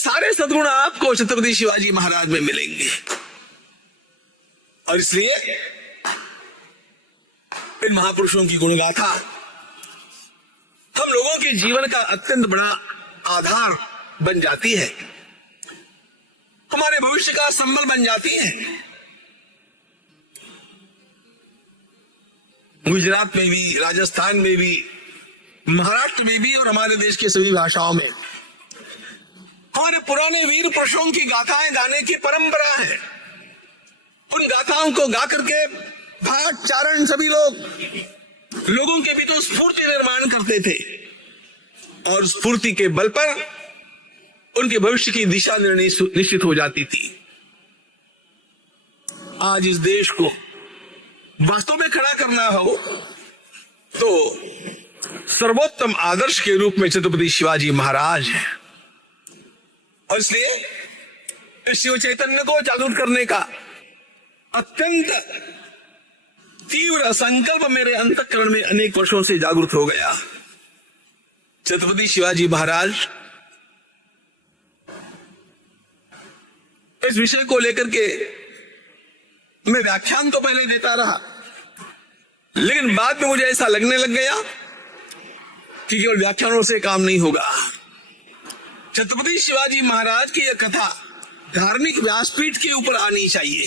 सारे सद्गुण आपको छत्रपति शिवाजी महाराज में मिलेंगे। और इसलिए इन महापुरुषों की गुणगाथा हम लोगों के जीवन का अत्यंत बड़ा आधार बन जाती है, हमारे भविष्य का संबल बन जाती है। गुजरात में भी, राजस्थान में भी, महाराष्ट्र में भी और हमारे देश के सभी भाषाओं में हमारे पुराने वीर पुरुषों की गाथाएं गाने की परंपरा है। उन गाथाओं को गा करके भाट चारण सभी लोगों के भी तो स्फूर्ति निर्माण करते थे और स्फूर्ति के बल पर उनके भविष्य की दिशा निश्चित हो जाती थी। आज इस देश को वास्तव में खड़ा करना हो तो सर्वोत्तम आदर्श के रूप में छत्रपति शिवाजी महाराज हैं। और इसलिए शिव चैतन्य को जागरूक करने का अत्यंत तीव्र संकल्प मेरे अंतःकरण में अनेक वर्षों से जागृत हो गया। छत्रपति शिवाजी महाराज इस विषय को लेकर के मैं व्याख्यान तो पहले देता रहा, लेकिन बाद में मुझे ऐसा लगने लग गया कि केवल व्याख्यानों से काम नहीं होगा। छत्रपति शिवाजी महाराज की यह कथा धार्मिक व्यासपीठ के ऊपर आनी चाहिए।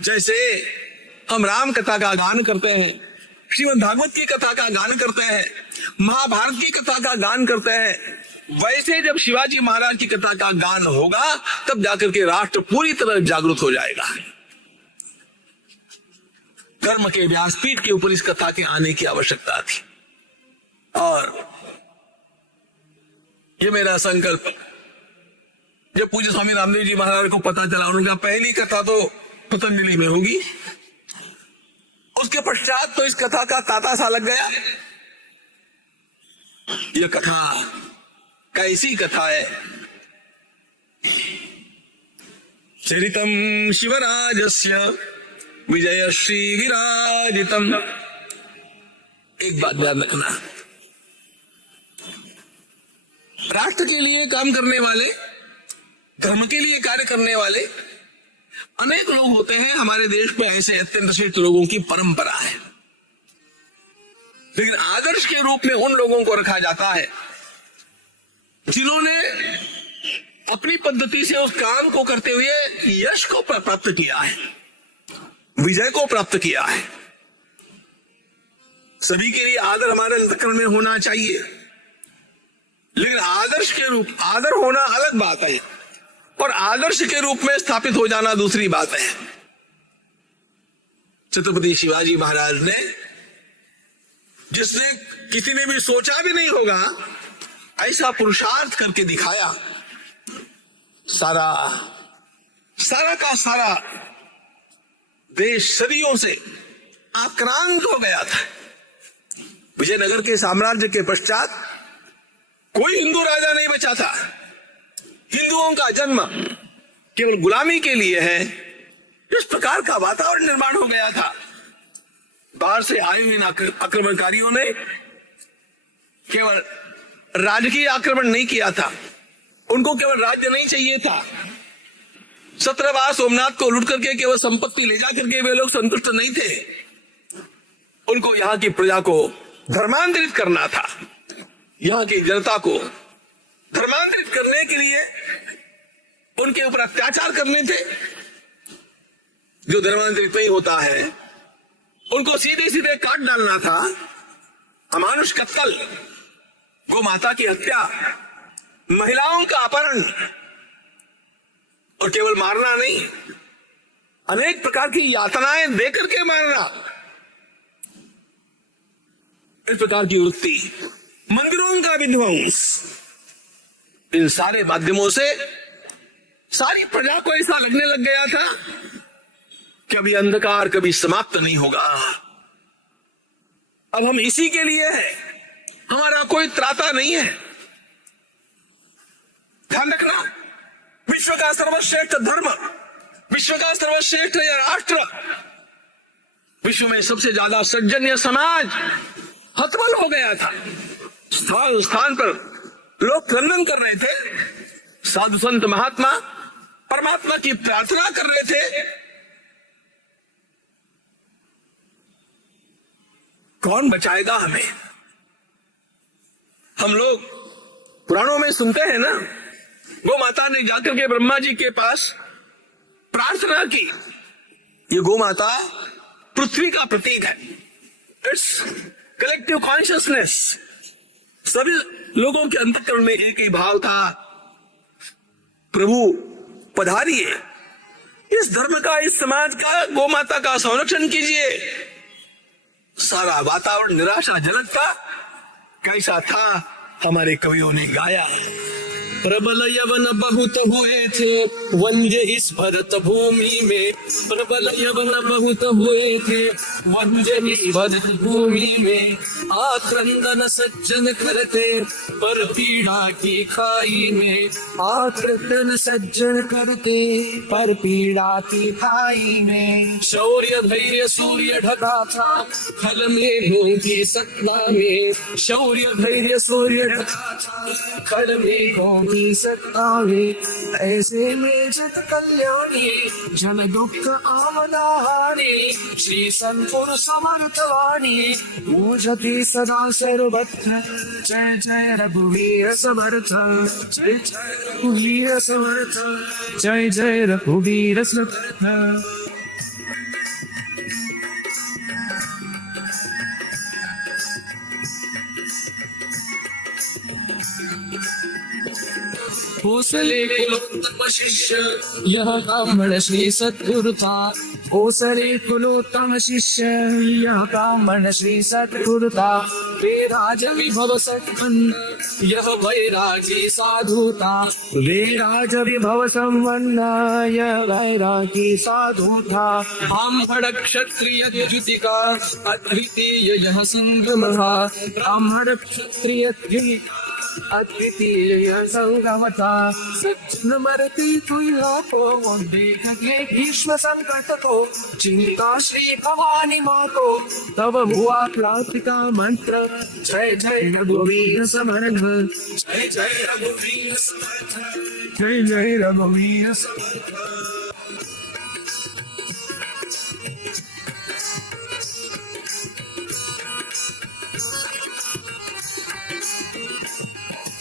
जैसे हम राम कथा का गान करते हैं, श्रीमद् भागवत की कथा का गान करते हैं, महाभारत की कथा का गान करते हैं, वैसे जब शिवाजी महाराज की कथा का गान होगा तब जाकर के राष्ट्र पूरी तरह जागरूक हो जाएगा। धर्म के व्यासपीठ के ऊपर इस कथा के आने की आवश्यकता थी और ये मेरा संकल्प जब पूज्य स्वामी रामदेव जी महाराज को पता चला, उनका पहली कथा तो पतंजलि में होगी, उसके पश्चात तो इस कथा का तांता सा लग गया। यह कथा कैसी कथा है? चरितम शिवराजस्य विजय श्री विराजितम। एक बात ध्यान रखना, राष्ट्र के लिए काम करने वाले, धर्म के लिए कार्य करने वाले अनेक लोग होते हैं हमारे देश में। ऐसे अत्यंत श्रेष्ठ लोगों की परंपरा है, लेकिन आदर्श के रूप में उन लोगों को रखा जाता है जिन्होंने अपनी पद्धति से उस काम को करते हुए यश को प्राप्त किया है, विजय को प्राप्त किया है। सभी के लिए आदर हमारे अंतःकरण में होना चाहिए, लेकिन आदर्श के रूप, आदर होना अलग बात है और आदर्श के रूप में स्थापित हो जाना दूसरी बात है। छत्रपति शिवाजी महाराज ने, जिसने किसी ने भी सोचा भी नहीं होगा, ऐसा पुरुषार्थ करके दिखाया। सारा का सारा देश सदियों से आक्रांत हो गया था। विजयनगर के साम्राज्य के पश्चात कोई हिंदू राजा नहीं बचा था। हिंदुओं का जन्म केवल गुलामी के लिए है, इस प्रकार का वातावरण निर्माण हो गया था। बाहर से आए हुए आक्रमणकारियों ने केवल राजकीय आक्रमण नहीं किया था, उनको केवल राज्य नहीं चाहिए था। 17 बार सोमनाथ को लूट करके केवल संपत्ति ले जा करके वे लोग संतुष्ट नहीं थे, उनको यहाँ की प्रजा को धर्मांतरित करना था। यहाँ की जनता को धर्मांतरित करने के लिए उनके ऊपर अत्याचार करने थे। जो धर्मांतरित नहीं होता है उनको सीधे सीधे काट डालना था। अमानुष कत्ल, गौ माता की हत्या, महिलाओं का अपहरण, और केवल मारना नहीं, अनेक प्रकार की यातनाएं देकर के मारना, इस प्रकार की वृत्ति, मंदिरों का विध्वंस, इन सारे माध्यमों से सारी प्रजा को ऐसा लगने लग गया था कि अभी अंधकार कभी समाप्त नहीं होगा। अब हम इसी के लिए हैं, हमारा कोई त्राता नहीं है। ध्यान रखना, विश्व का सर्वश्रेष्ठ धर्म, विश्व का सर्वश्रेष्ठ राष्ट्र, विश्व में सबसे ज्यादा सज्जन्य समाज हतबल हो गया था। स्थान स्थान पर लोग क्रंदन कर रहे थे साधु संत महात्मा परमात्मा की प्रार्थना कर रहे थे, कौन बचाएगा हमें। हम लोग पुराणों में सुनते हैं ना, गौ माता ने जाकर के ब्रह्मा जी के पास प्रार्थना की। ये गौ माता पृथ्वी का प्रतीक है, इट्स कलेक्टिव कॉन्शियसनेस। सभी लोगों के अंतःकरण में एक ही भाव था, प्रभु पधारिए, इस धर्म का, इस समाज का, गौ माता का संरक्षण कीजिए। सारा वातावरण निराशाजनक था। कैसा था, हमारे कवियों ने गाया। प्रबल यवन बहुत हुए थे वंद्य इस भरत भूमि में, प्रबल यवन बहुत हुए थे वंद्य इस भरत भूमि में, आक्रंदन सज्जन करते पर पीड़ा की खाई में, आक्रंदन सज्जन करते पर पीड़ा की खाई में, शौर्य धैर्य सूर्य ढका था खल मेघों की सत्ता में, शौर्य धैर्य सूर्य ढका था खल मेघों की सत्ता में, ऐसे में जत कल्याणी जन दुख आमदाहारी, श्री संतुर समर्थवाणी पूजति सदा सर्वत्र, जय जय रघुवीर समर्थ, जय जय रघुवीर समर्थ, जय जय रघुवीर समर्थ। भूसले कुलोत्तम शिष्य यह ब्राह्मण श्री सद्गुरु था, भूसले कुलोत्तम शिष्य यह ब्राह्मण श्री सद्गुरु था, वेराज विभव संपन्न यह वैरागी साधु था, वेराज विभव संपन्न यह वैरागी साधु था, ब्राह्मण क्षत्रिय द्युति का अद्वितीय यह संगम था, ब्राह्मण क्षत्रिय द्युति अद्वितीय संगम था, सज्जन मरती तुया को देख के भीष्म संकट को, चिंता श्री भवानी माँ को तब हुआ क्रांति का मंत्र, जय जय रघुवीर समर्थ, जय जय रघुवीर समर्थ, जय जय रघुवीर समर्थ।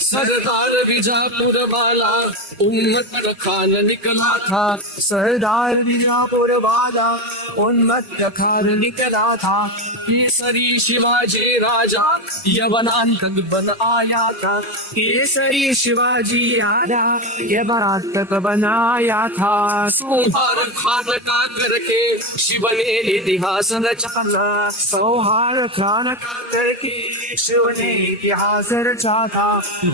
सरदार बीजापुर वाला उन्मत्त खान निकला था, सरदार बीजापुर वाला उन्मत्त खान निकला था, केसरी शिवाजी राजा यवनांतक बन आया था, केसरी शिवाजी राजा यवनांतक बन आया था, संहार खान का करके शिव ने इतिहास रचा, संहार खान का करके शिव ने इतिहास रचा था,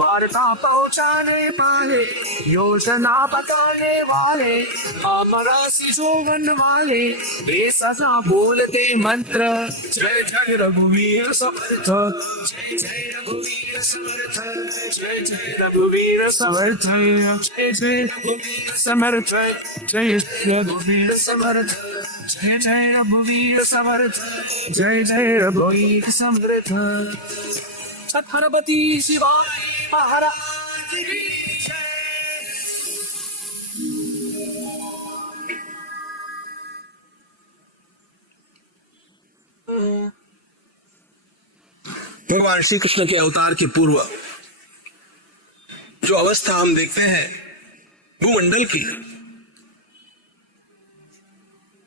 वार्ता पहुंचाने वाले योजना बताने वाले अमरासी जोवन वाले बेसजा बोलते मंत्र, जय जय रघुवीर समर्थ, जय जय रघुवीर समर्थ, जय जय रघुवीर समर्थ, जय जय रघुवीर समर्थ, जय जय रघुवीर समर्थ, जय जय रघुवीर समर्थ, जय जय रघुवीर समर्थ। छत्रपति शिवाजी महाराज की जय। भगवान श्री कृष्ण के अवतार के पूर्व जो अवस्था हम देखते हैं भूमंडल की,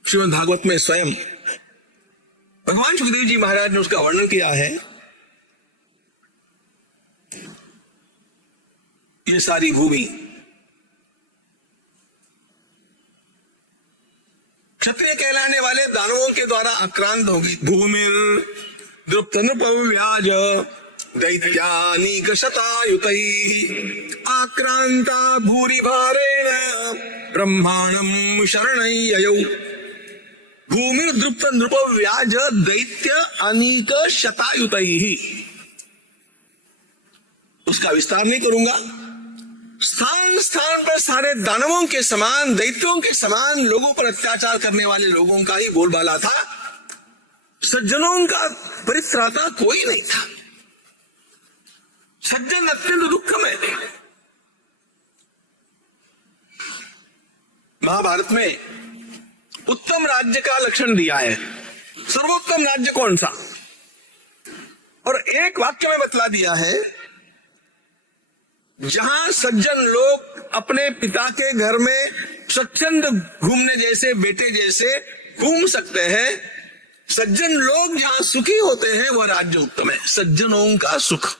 श्रीमद् भागवत में स्वयं भगवान सुखदेव जी महाराज ने उसका वर्णन किया है। ये सारी भूमि क्षत्रिय कहलाने वाले दानवों के द्वारा आक्रांत होगी। भूमिर द्रुप्त नृपव्याज दैत्यानीक शतायुतैः आक्रांता भूरि भारेण ब्रह्माणं शरणय्ययौ। भूमिर द्रुप्त नृपव्याज दैत्य अनीक शतायुतैः, उसका विस्तार नहीं करूंगा। स्थान स्थान पर सारे दानवों के समान, दैत्यों के समान लोगों पर अत्याचार करने वाले लोगों का ही बोलबाला था। सज्जनों का परित्राता कोई नहीं था। सज्जन अत्यंत दुख में थे। महाभारत में उत्तम राज्य का लक्षण दिया है। सर्वोत्तम राज्य कौन सा? और एक वाक्य में बतला दिया है, जहां सज्जन लोग अपने पिता के घर में स्वच्छंद घूमने जैसे, बेटे जैसे घूम सकते हैं, सज्जन लोग जहां सुखी होते हैं, वह राज्य उत्तम है। सज्जनों का सुख।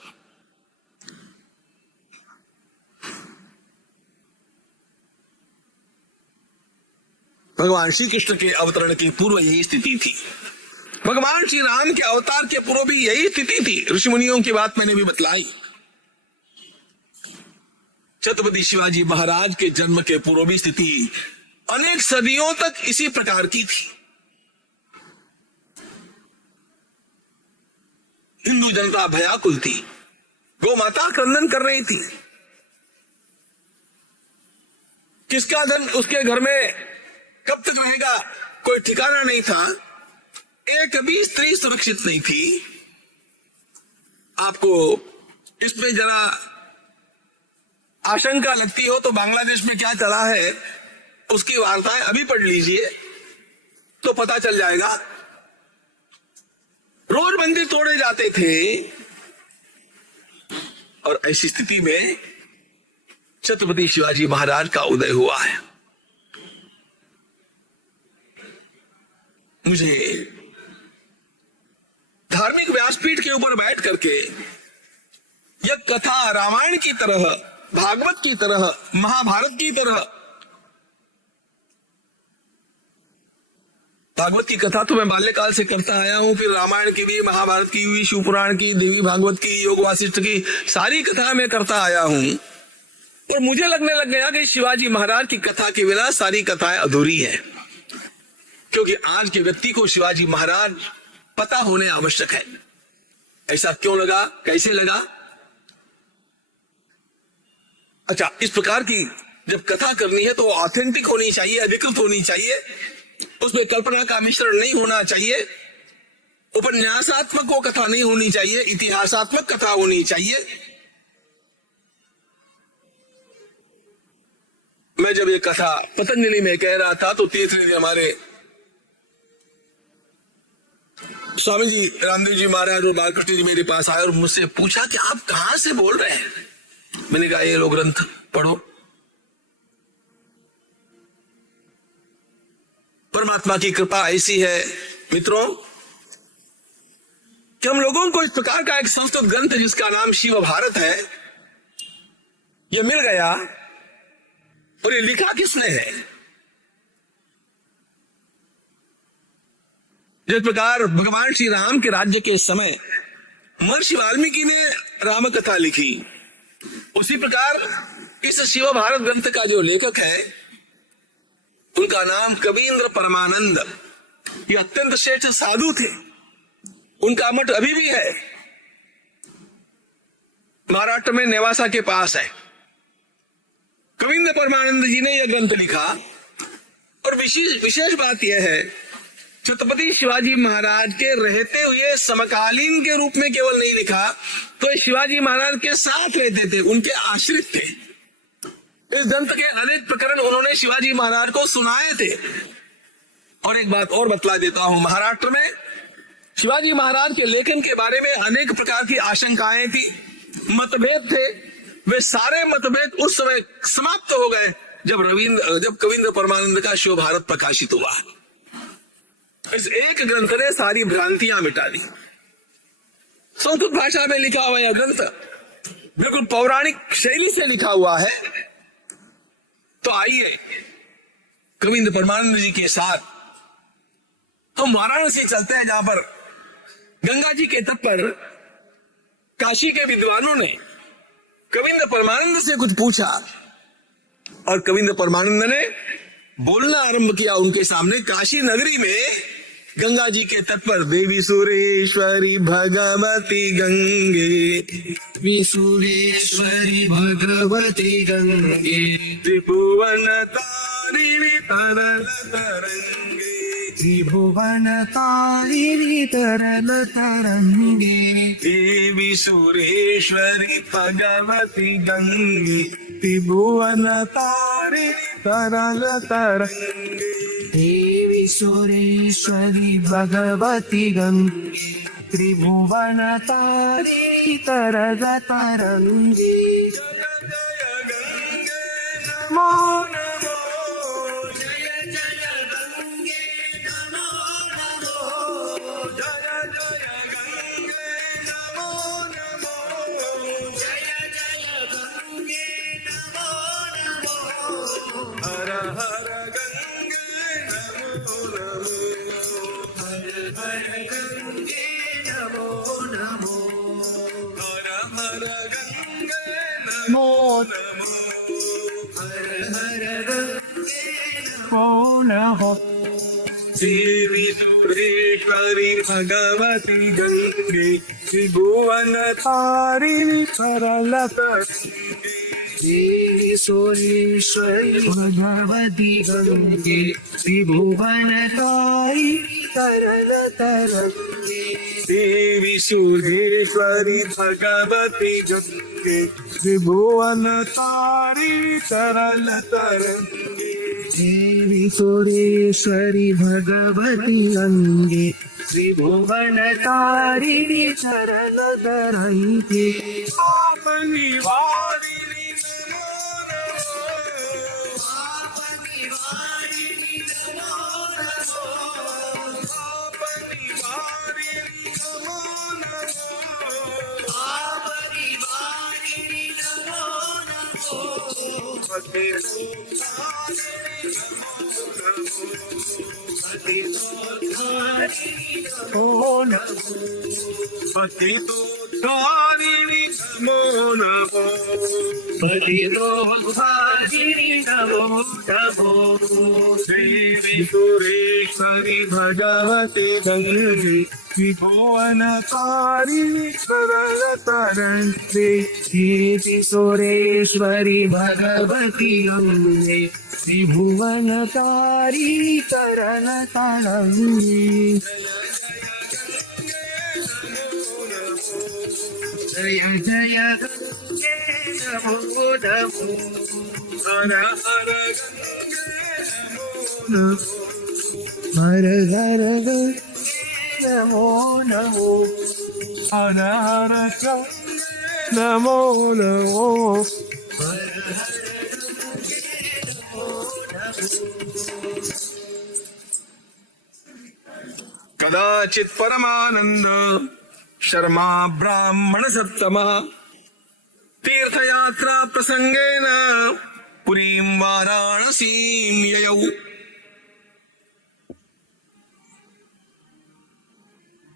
भगवान श्री कृष्ण के अवतरण के पूर्व यही स्थिति थी। भगवान श्री राम के अवतार के पूर्व भी यही स्थिति थी। ऋषि मुनियों की बात मैंने भी बतलाई। छत्रपति शिवाजी महाराज के जन्म के पूर्व भी स्थिति अनेक सदियों तक इसी प्रकार की थी। हिंदू जनता भयाकुल थी, गौ माता क्रंदन कर रही थी। किसका धन उसके घर में कब तक रहेगा कोई ठिकाना नहीं था। एक भी स्त्री सुरक्षित नहीं थी। आपको इसमें जरा आशंका लगती हो तो बांग्लादेश में क्या चला है उसकी वार्ताएं अभी पढ़ लीजिए तो पता चल जाएगा। रोज मंदिर तोड़े जाते थे और ऐसी स्थिति में छत्रपति शिवाजी महाराज का उदय हुआ है। मुझे धार्मिक व्यासपीठ के ऊपर बैठ करके यह कथा रामायण की तरह, भागवत की तरह, महाभारत की तरह, भागवत की कथा तो मैं बाल्यकाल से करता आया हूं, फिर रामायण की भी, महाभारत की भी, शिव पुराण की, देवी भागवत की, योग वासिष्ठ की, सारी कथा मैं करता आया हूं। और मुझे लगने लग गया कि शिवाजी महाराज की कथा के बिना सारी कथाएं अधूरी है। क्योंकि आज के व्यक्ति को शिवाजी महाराज पता होने आवश्यक है। ऐसा क्यों लगा, कैसे लगा? अच्छा, इस प्रकार की जब कथा करनी है तो ऑथेंटिक होनी चाहिए, अधिकृत होनी चाहिए, उसमें कल्पना का मिश्रण नहीं होना चाहिए, उपन्यासात्मक वो कथा नहीं होनी चाहिए, इतिहासात्मक कथा होनी चाहिए। मैं जब ये कथा पतंजलि में कह रहा था तो तीसरे दिन हमारे स्वामी जी रामदेव जी महाराज और बालकृष्ण जी मेरे पास आए और मुझसे पूछा कि आप कहां से बोल रहे हैं। मैंने कहा ये लो ग्रंथ पढ़ो। परमात्मा की कृपा ऐसी है मित्रों कि हम लोगों को इस प्रकार का एक संस्कृत ग्रंथ जिसका नाम शिव भारत है यह मिल गया। और ये लिखा किसने है? जिस प्रकार भगवान श्री राम के राज्य के समय महर्षि वाल्मीकि ने राम कथा लिखी, उसी प्रकार इस शिव भारत ग्रंथ का जो लेखक है उनका नाम कवींद्र परमानंद। ये अत्यंत श्रेष्ठ साधु थे। उनका मठ अभी भी है, महाराष्ट्र में नेवासा के पास है। कवींद्र परमानंद जी ने यह ग्रंथ लिखा। और विशेष बात यह है, छत्रपति शिवाजी महाराज के रहते हुए समकालीन के रूप में केवल नहीं लिखा, तो शिवाजी महाराज के साथ रहते थे, उनके आश्रित थे। इस ग्रंथ के अनेक प्रकरण उन्होंने शिवाजी महाराज को सुनाए थे। और एक बात और बतला देता हूं, महाराष्ट्र में शिवाजी महाराज के लेखन के बारे में अनेक प्रकार की आशंकाएं थी, मतभेद थे। वे सारे मतभेद उस समय समाप्त हो गए जब कवींद्र परमानंद का शिव भारत प्रकाशित हुआ। इस एक ग्रंथ ने सारी भ्रांतियां मिटा दी। संस्कृत भाषा में लिखा हुआ यह ग्रंथ बिल्कुल पौराणिक शैली से लिखा हुआ है। तो आइए कवींद्र परमानंद जी के साथ हम वाराणसी चलते हैं, जहां पर गंगा जी के तट पर काशी के विद्वानों ने कवींद्र परमानंद से कुछ पूछा और कवींद्र परमानंद ने बोलना आरंभ किया उनके सामने। काशी नगरी में गंगा जी के तट पर देवी सुरेश्वरी भगवती गंगे, विसुरेश्वरी भगवती गंगे, त्रिभुवन तारिणी तरल तरंगे, त्रिभुवन तारिणी तरल तरंगे, देवी सुरेश्वरी भगवती गंगे, त्रिभुवन तारिणी तरल तरंगे देवी सुरेश्वरी भगवती गंगे त्रिभुवन तारिणी तरल तरंगे नमो नमो जय जय गंगे नमो नमो जय जय गंगे नमो नमो जय जय गंगे नमो नमो हर हर गंगे नमो नमो हर हर गंगे नमो नमो हर हर गंगे नमो नमो हर हर गंगे नमो नमो देवी सुरेश्वरी भगवती गंगे त्रिभुवन तारिणी सरल तरंगे देवी सुरेश्वरी भगवती गंगे त्रिभुवन तारिणी सरल तरंगे देवी सुरेश्वरी भगवती गंगे त्रिभुवन तारिणी सरल तरंगे देवी सुरेश्वरी भगवती गंगे त्रिभुवन तारिणी सरल तरंगे पाप निवारिणी पाप निवारिणी नमो नमो पाप निवारिणी नमो नमो पाप निवारिणी नमो नमो पति नमो नमो पतितोद्धारिणी नमो नमो पतितोद्धारिणी नमो नमो देवी सुरेश्वरी भगवती गंगे त्रिभुवन तारिणी सरल तरंगे देवी सुरेश्वरी भगवती गंगे त्रिभुवन तारिणी सरल तरंगे जय जय गंगे नमो नमो हर हर गंगे नमो हर हर गंगे नमो नमो हर हर गंगे नमो नमो हर हर गंगे नमो नमो कदाचित परमानंद शर्मा ब्राह्मण सत्तमः तीर्थयात्रा प्रसंगेन पुरीं वाराणसीं ययौ।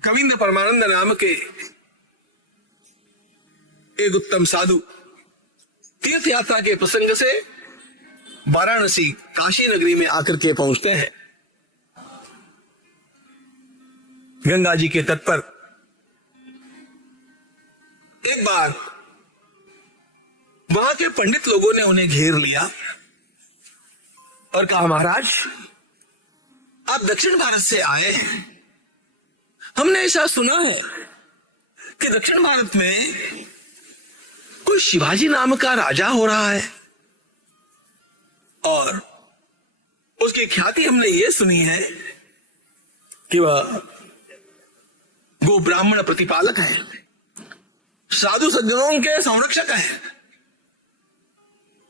कविंद्र परमानंद नाम के एक उत्तम साधु तीर्थ यात्रा के प्रसंग से वाराणसी काशी नगरी में आकर के पहुंचते हैं। गंगा जी के तट पर एक बार वहां के पंडित लोगों ने उन्हें घेर लिया और कहा, महाराज आप दक्षिण भारत से आए हैं, हमने ऐसा सुना है कि दक्षिण भारत में कोई शिवाजी नाम का राजा हो रहा है और उसकी ख्याति हमने ये सुनी है कि वह गो ब्राह्मण प्रतिपालक है, साधु सज्जनों के संरक्षक है,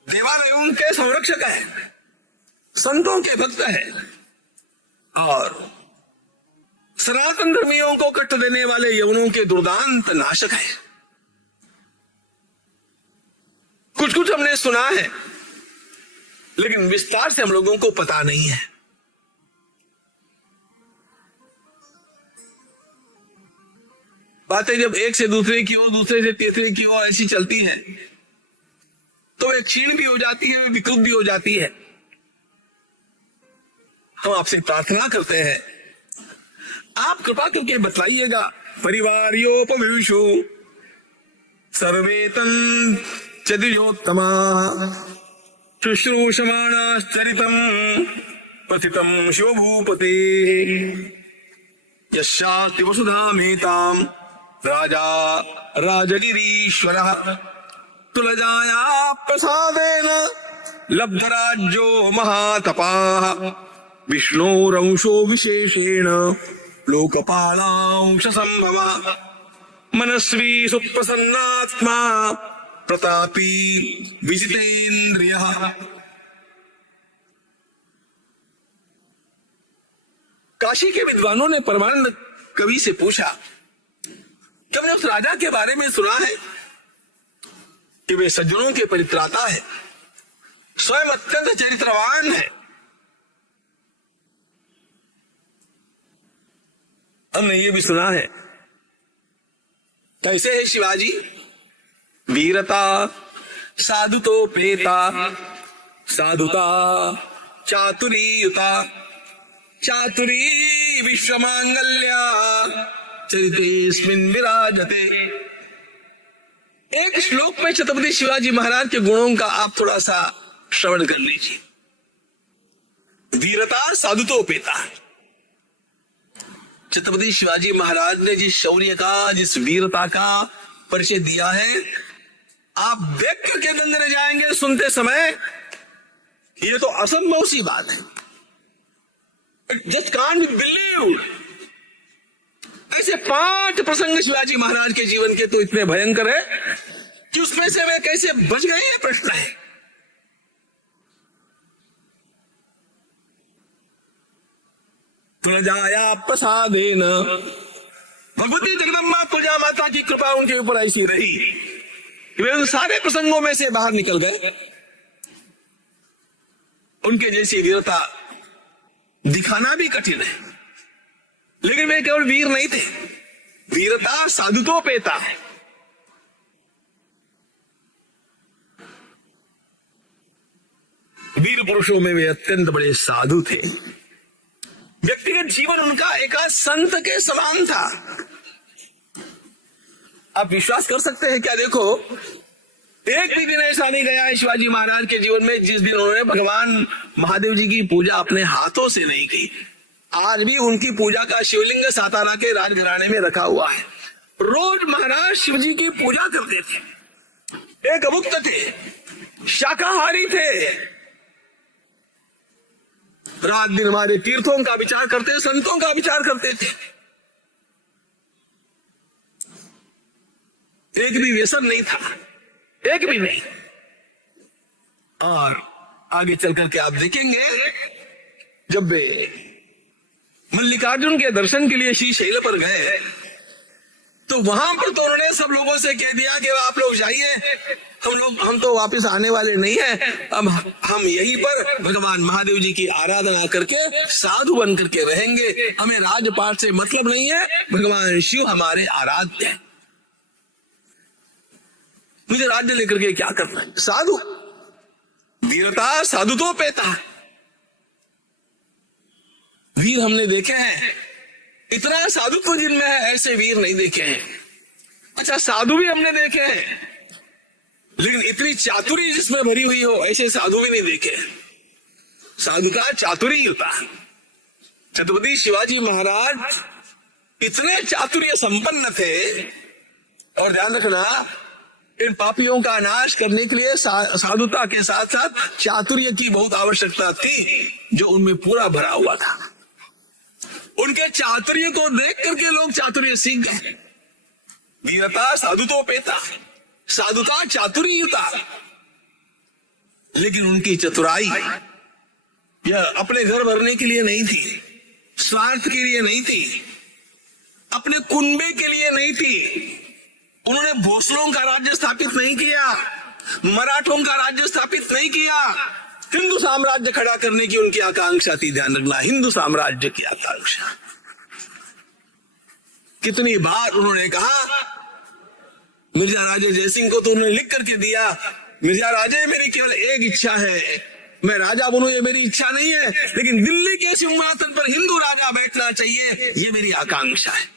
देवालयों के संरक्षक है, संतों के भक्त है और सनातन धर्मियों को कष्ट देने वाले यवनों के दुर्दांत नाशक है। कुछ कुछ हमने सुना है लेकिन विस्तार से हम लोगों को पता नहीं है। बातें जब एक से दूसरे की ओर, दूसरे से तीसरे की ओर ऐसी चलती हैं तो एक क्षीण भी हो जाती है, विकृत भी हो जाती है। हम आपसे प्रार्थना करते हैं, आप कृपा करके बतलाइएगा। परिवार्योपविशु सर्वेतन चदियोत्तमा शुश्रूषमाणाश्चरितम पतितम शिवभूपते यशास्ति वसुधामेताम राजा राजगिरीश्वरः तुलजाया प्रसादेन लब्धराज्यो महातपाः विष्णोरंशो विशेषेण लोकपालांश संभव मनस्वी सुप्रसन्नात्मा प्रतापी विजितेन्द्रियः। काशी के विद्वानों ने परमानंद कवि से पूछा कि हमने उस राजा के बारे में सुना है कि वे सज्जनों के परित्राता है, स्वयं अत्यंत चरित्रवान है। हमने ये भी सुना है कैसे है शिवाजी, वीरता साधुतोपेता साधुता चातुरीयुता चातुरी विश्वमांगल्या चरितेस्मिन् विराजते। एक श्लोक में छत्रपति शिवाजी महाराज के गुणों का आप थोड़ा सा श्रवण कर लीजिए। वीरता साधुतोपेता, छत्रपति शिवाजी महाराज ने जिस शौर्य का, जिस वीरता का परिचय दिया है, आप देख करके दंग रह जाएंगे सुनते समय। ये तो असंभव सी बात है, जस्ट कांट बिलीव। ऐसे 5 प्रसंग शिवाजी महाराज के जीवन के तो इतने भयंकर है कि उसमें से वे कैसे बच गए, ये प्रश्न है। तुलजाया प्रसादेन, भगवती जगदम्बा तुलजा माता की कृपा उनके ऊपर ऐसी रही, वे उन सारे प्रसंगों में से बाहर निकल गए। उनके जैसी वीरता दिखाना भी कठिन है, लेकिन वे केवल वीर नहीं थे, वीरता साधुतोपेता। वीर पुरुषों में वे अत्यंत बड़े साधु थे। व्यक्तिगत जीवन उनका एक संत के समान था। आप विश्वास कर सकते हैं क्या? देखो, एक भी दिन ऐसा नहीं गया है शिवाजी महाराज के जीवन में जिस दिन उन्होंने भगवान महादेव जी की पूजा अपने हाथों से नहीं की। आज भी उनकी पूजा का शिवलिंग सातारा के राजघराने में रखा हुआ है। रोज महाराज शिव जी की पूजा करते थे। एक अभुक्त थे, शाकाहारी थे, रात दिन हमारे तीर्थों का विचार करते, संतों का विचार करते थे। एक भी व्यसन नहीं था, एक भी नहीं। और आगे चल करके आप देखेंगे, जब वे मल्लिकार्जुन के दर्शन के लिए श्री शैल पर गए तो वहां पर तो उन्होंने सब लोगों से कह दिया कि आप लोग जाइए, हम तो वापस आने वाले नहीं हैं, अब हम यहीं पर भगवान महादेव जी की आराधना करके साधु बन करके रहेंगे, हमें राजपाट से मतलब नहीं है, भगवान शिव हमारे आराध्य हैं, मुझे राज्य लेकर के क्या करना है। साधु, वीरता साधुतोपेता। वीर हमने देखे हैं, इतना साधुत्व जिनमें है ऐसे वीर नहीं देखे हैं। अच्छा, साधु भी हमने देखे हैं, लेकिन इतनी चातुरी जिसमें भरी हुई हो ऐसे साधु भी नहीं देखे। साधुता चातुरीता। छत्रपति शिवाजी महाराज इतने चातुर्य संपन्न थे। और ध्यान रखना, इन पापियों का नाश करने के लिए साधुता के साथ साथ चातुर्य की बहुत आवश्यकता थी, जो उनमें पूरा भरा हुआ था। उनके चातुर्य को देख करके लोग चातुर्य सीख गए। वीरता साधुतोपेता, साधुता चातुर्यता। लेकिन उनकी चतुराई यह अपने घर भरने के लिए नहीं थी, स्वार्थ के लिए नहीं थी, अपने कुनबे के लिए नहीं थी। उन्होंने भोसलों का राज्य स्थापित नहीं किया, मराठों का राज्य स्थापित नहीं किया, हिंदू साम्राज्य खड़ा करने की उनकी आकांक्षा थी। ध्यान रखना, हिंदू साम्राज्य की आकांक्षा। कितनी बार उन्होंने कहा, मिर्जा राजे जयसिंह को तो उन्होंने लिख करके दिया, मिर्जा राजे मेरी केवल एक इच्छा है, मैं राजा बनूं ये मेरी इच्छा नहीं है, लेकिन दिल्ली के सिंहासन पर हिंदू राजा बैठना चाहिए, ये मेरी आकांक्षा है।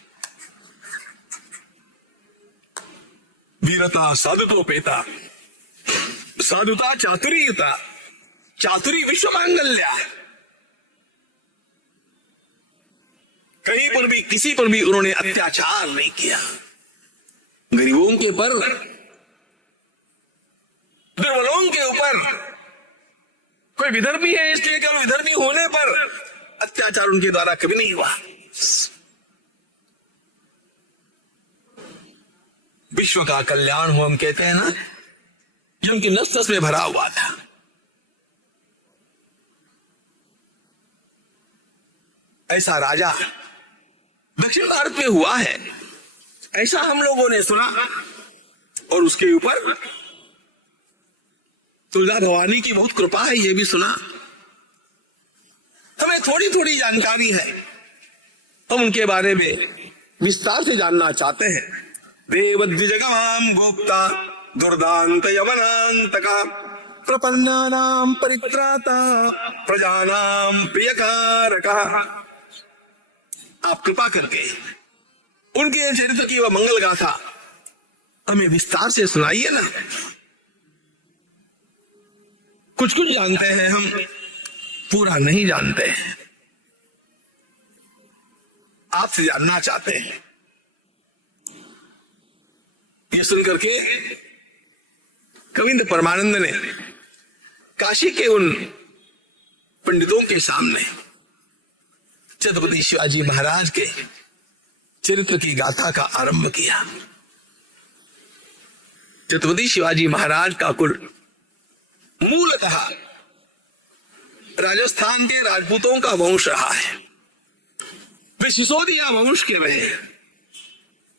वीरता साधुतोपेता, साधुता चातुरीता, चातुरी विश्वमांगल्या। कहीं पर भी किसी पर भी उन्होंने अत्याचार नहीं किया। गरीबों के ऊपर, दुर्बलों के ऊपर वे विदर्भी है, इसलिए केवल विदर्भी होने पर अत्याचार उनके द्वारा कभी नहीं हुआ। विश्व का कल्याण हो हम कहते हैं ना, ये उनकी नस नस में भरा हुआ था। ऐसा राजा दक्षिण भारत में हुआ है, ऐसा हम लोगों ने सुना, और उसके ऊपर तुलजा भवानी की बहुत कृपा है, ये भी सुना। हमें थोड़ी थोड़ी जानकारी है, हम उनके बारे में विस्तार से जानना चाहते हैं। देवद्विजगमाम गोप्ता दुर्दांत यमनांतका प्रपन्नानां परित्राता प्रजानां प्रियकारकः। आप कृपा करके उनके चरित्र की वह मंगल गाथा हमें विस्तार से सुनाइए ना। कुछ कुछ जानते हैं हम, पूरा नहीं जानते हैं, आपसे जानना चाहते हैं। ये सुनकर के कविंद्र परमानंद ने काशी के उन पंडितों के सामने छत्रपति शिवाजी महाराज के चरित्र की गाथा का आरंभ किया। छत्रपति शिवाजी महाराज का कुल मूलतः राजस्थान के राजपूतों का वंश रहा है। वे सिसोदिया वंश के वे,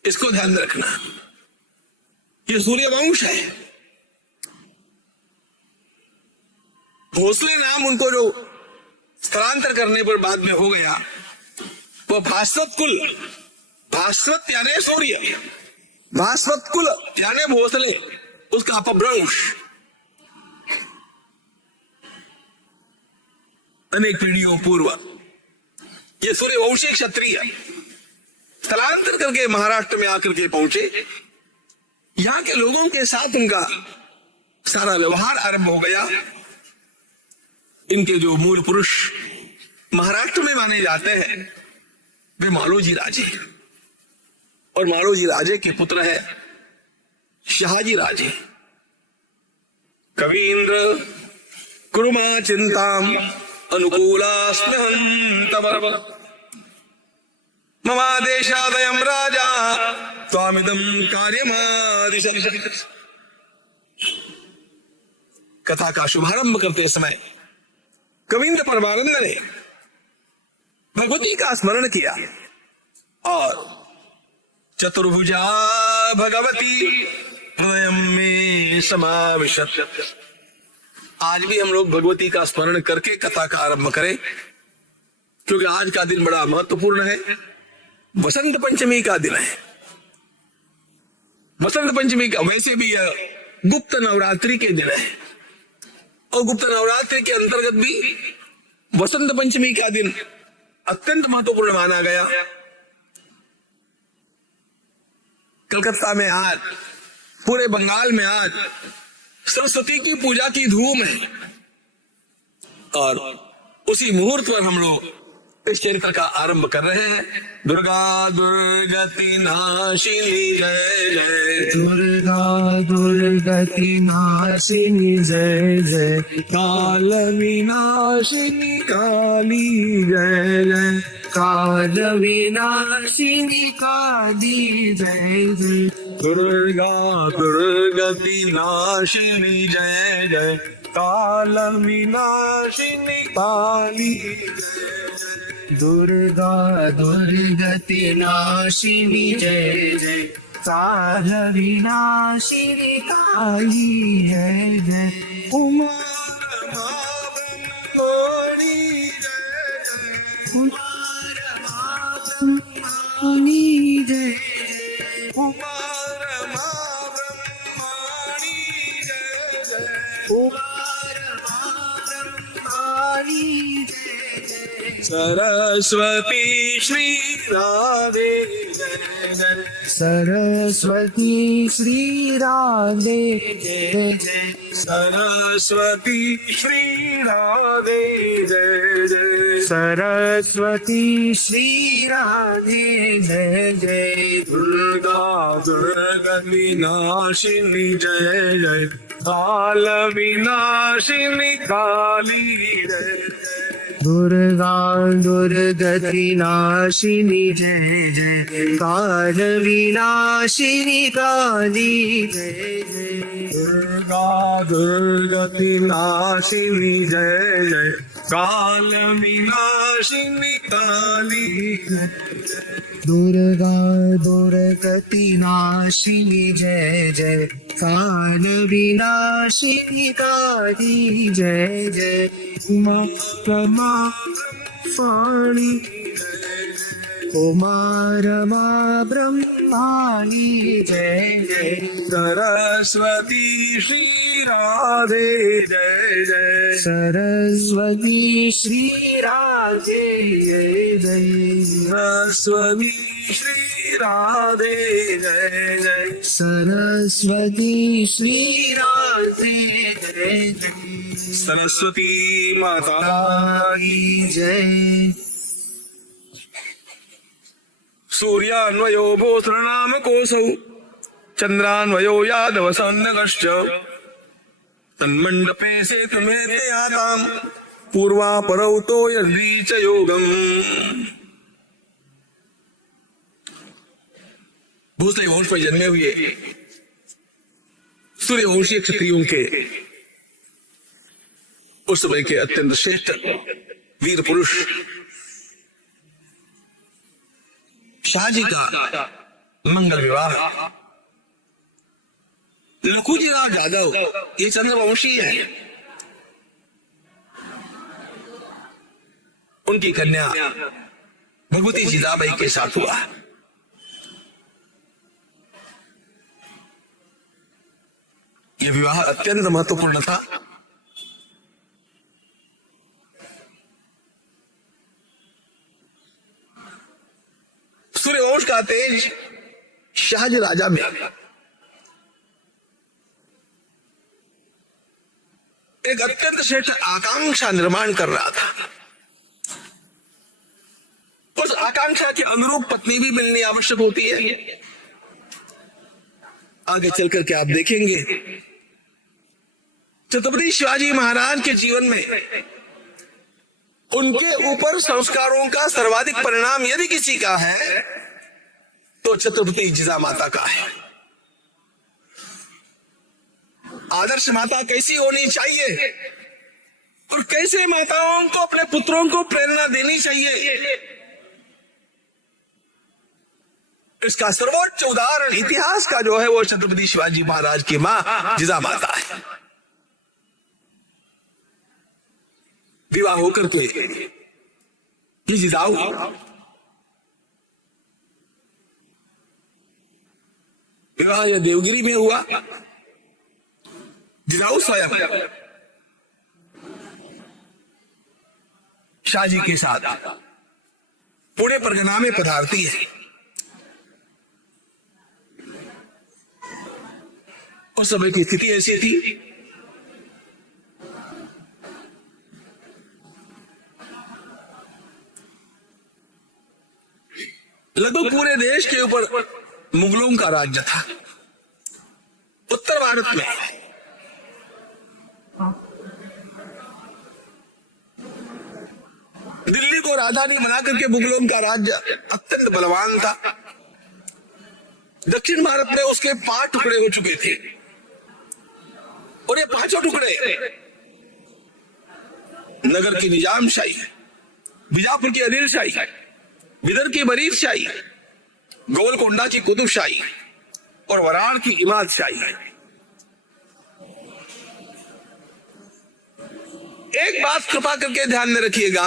इसको ध्यान रखना। ये सूर्य वंश है। भोसले नाम उनको जो स्थलांतर करने पर बाद में हो गया, वो भास्वत कुल, भास्वत यानी सूर्य, भास्वत कुल यानी भोसले, उसका अपभ्रंश। अनेक पीढ़ियों पूर्व ये सूर्यवंशी क्षत्रिय स्थलांतर करके महाराष्ट्र में आकर के पहुंचे। यहां के लोगों के साथ उनका सारा व्यवहार आरंभ हो गया। इनके जो मूल पुरुष महाराष्ट्र में माने जाते हैं वे मालोजी राजे, और मालोजी राजे के पुत्र है शहाजी राजे। कवींद्र कुरुमा चिंताम अनुकूलास्म्यहं तव ममादेशादयं राजा त्वामिदं कार्यमादिशत्। कथा का शुभारंभ करते समय कविंद्र परमानंद ने भगवती का स्मरण किया और चतुर्भुजा भगवती हृदय में समाविशत्। आज भी हम लोग भगवती का स्मरण करके कथा का आरंभ करें, क्योंकि आज का दिन बड़ा महत्वपूर्ण है। वसंत पंचमी का दिन है। वसंत पंचमी का वैसे भी गुप्त नवरात्रि के दिन है, और गुप्त नवरात्रि के अंतर्गत भी वसंत पंचमी का दिन अत्यंत महत्वपूर्ण माना गया। कलकत्ता में आज, पूरे बंगाल में आज सरस्वती की पूजा की धूम है, और उसी मुहूर्त पर हम लोग इस चरित्र का आरंभ कर रहे हैं। दुर्गा दुर्गति नाशिनी जय जय, दुर्गा दुर्गति नाशिनी जय जय, काल विनाशिनी काली जय जय, काल विनाशिनी काली जय जय, दुर्गा दुर्गति नाशिनी जय जय, काल विनाशिनी काली, दुर्गा दुर्गति नाशिनी जय जय, काल विनाशिनी काली जय जय, उमा ब्रह्मणी जय जय, कुमार ब्रह्मणी जय जय, कुमार ब्रह्मणी जय जय, कुमार ब्रह्मणी जय जय, सरस्वती श्री राधे जय जय, सरस्वती श्री राधे जय जय, सरस्वती श्री राधे जय जय, सरस्वती श्री राधे जय जय, दुर्गा दुर्गति नाशिनी जय जय, काल विनाशिनी काली जय दुर्गा दुर्गति नाशिनी जय जय काल विनाशिनी काली जय जय दुर्गा दुर्गति नाशिनी जय जय काल विनाशिनी काली दुर्गा दुर्गति नाशिनी जय जय काल विनाशिनी काली जय जय उमा रमा पाणी कुमारमा ब्रह्माणी जय जय सरस्वती श्री राधे जय जय सरस्वती श्री राधे जय जय सरस्वती श्री राधे जय जय सरस्वती श्री राधे जय जय सरस्वती माता की जय सूर्यान्वयो भूतृनाम कोसौ चंद्रान्वयो यादव सन्नगश्च तन्मण्डपे से तुम्हें आताम पूर्वा परौ तो यदि च योगम। भोसले वंश में जन्मे हुए सूर्यवंशीय क्षत्रियों के उस समय के अत्यंत श्रेष्ठ वीर पुरुष शाहजी का मंगल विवाह लखूजीराव यादव ये चंद्रवंशी है, उनकी कन्या भगवती जीजाबाई के साथ हुआ। यह विवाह अत्यंत महत्वपूर्ण था। सूर्यवंश का तेज शाहजी राजा में एक अत्यंत श्रेष्ठ आकांक्षा निर्माण कर रहा था। उस आकांक्षा के अनुरूप पत्नी भी मिलनी आवश्यक होती है। आगे चलकर के आप देखेंगे छत्रपति शिवाजी महाराज के जीवन में उनके ऊपर संस्कारों का सर्वाधिक परिणाम यदि किसी का है तो छत्रपति जिजामाता का है। आदर्श माता कैसी होनी चाहिए और कैसे माताओं को अपने पुत्रों को प्रेरणा देनी चाहिए, इसका सर्वोच्च उदाहरण इतिहास का जो है वो छत्रपति शिवाजी महाराज की मां जिजामाता है। विवाह होकर के जिजाऊ विवाह यह देवगिरी में हुआ। जिजाऊ स्वयं शाहजी के साथ पुणे परगना में पधारती है। उस समय की स्थिति ऐसी थी लगभग पूरे देश के ऊपर मुगलों का राज्य था। उत्तर भारत में दिल्ली को राजधानी बना करके मुगलों का राज्य अत्यंत बलवान था। दक्षिण भारत में उसके 5 टुकड़े हो चुके थे और ये 5 टुकड़े नगर की निजामशाही, बीजापुर की अदीलशाही, विदर्भ की बरीदशाही, गोलकोंडा की कुतुबशाही और वराण की इमादशाही है। एक बात कृपा करके ध्यान में रखिएगा,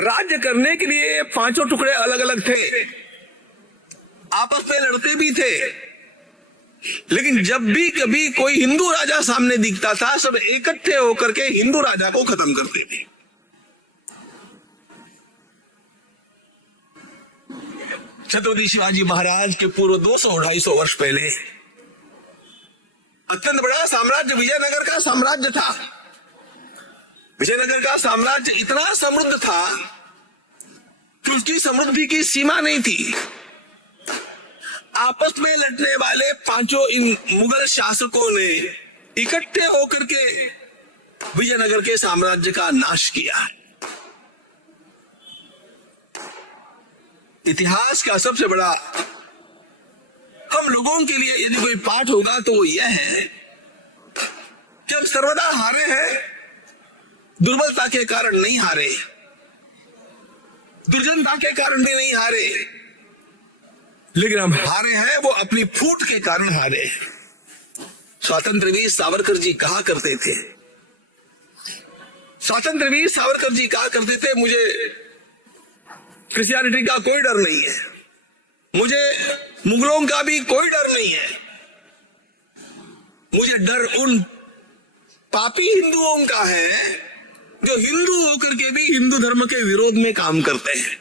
राज्य करने के लिए 5 टुकड़े अलग अलग थे, आपस में लड़ते भी थे, लेकिन जब भी कभी कोई हिंदू राजा सामने दिखता था सब इकट्ठे होकर के हिंदू राजा को खत्म करते थे। छत्रपति शिवाजी महाराज के पूर्व 200-250 वर्ष पहले अत्यंत बड़ा साम्राज्य विजयनगर का साम्राज्य था। विजयनगर का साम्राज्य इतना समृद्ध था कि उसकी समृद्धि की सीमा नहीं थी। आपस में लड़ने वाले पांचों इन मुगल शासकों ने इकट्ठे होकर के विजयनगर के साम्राज्य का नाश किया। इतिहास का सबसे बड़ा हम लोगों के लिए यदि कोई पाठ होगा तो वो यह है कि हम सर्वदा हारे हैं, दुर्बलता के कारण नहीं हारे, दुर्जनता के कारण भी नहीं हारे, लेकिन हम हारे हैं वो अपनी फूट के कारण हारे। स्वातंत्रवीर सावरकर जी कहा करते थे, स्वातंत्रवीर सावरकर जी कहा करते थे, मुझे क्रिश्चियनिटी का कोई डर नहीं है, मुझे मुगलों का भी कोई डर नहीं है, मुझे डर उन पापी हिंदुओं का है जो हिंदू होकर के भी हिंदू धर्म के विरोध में काम करते हैं।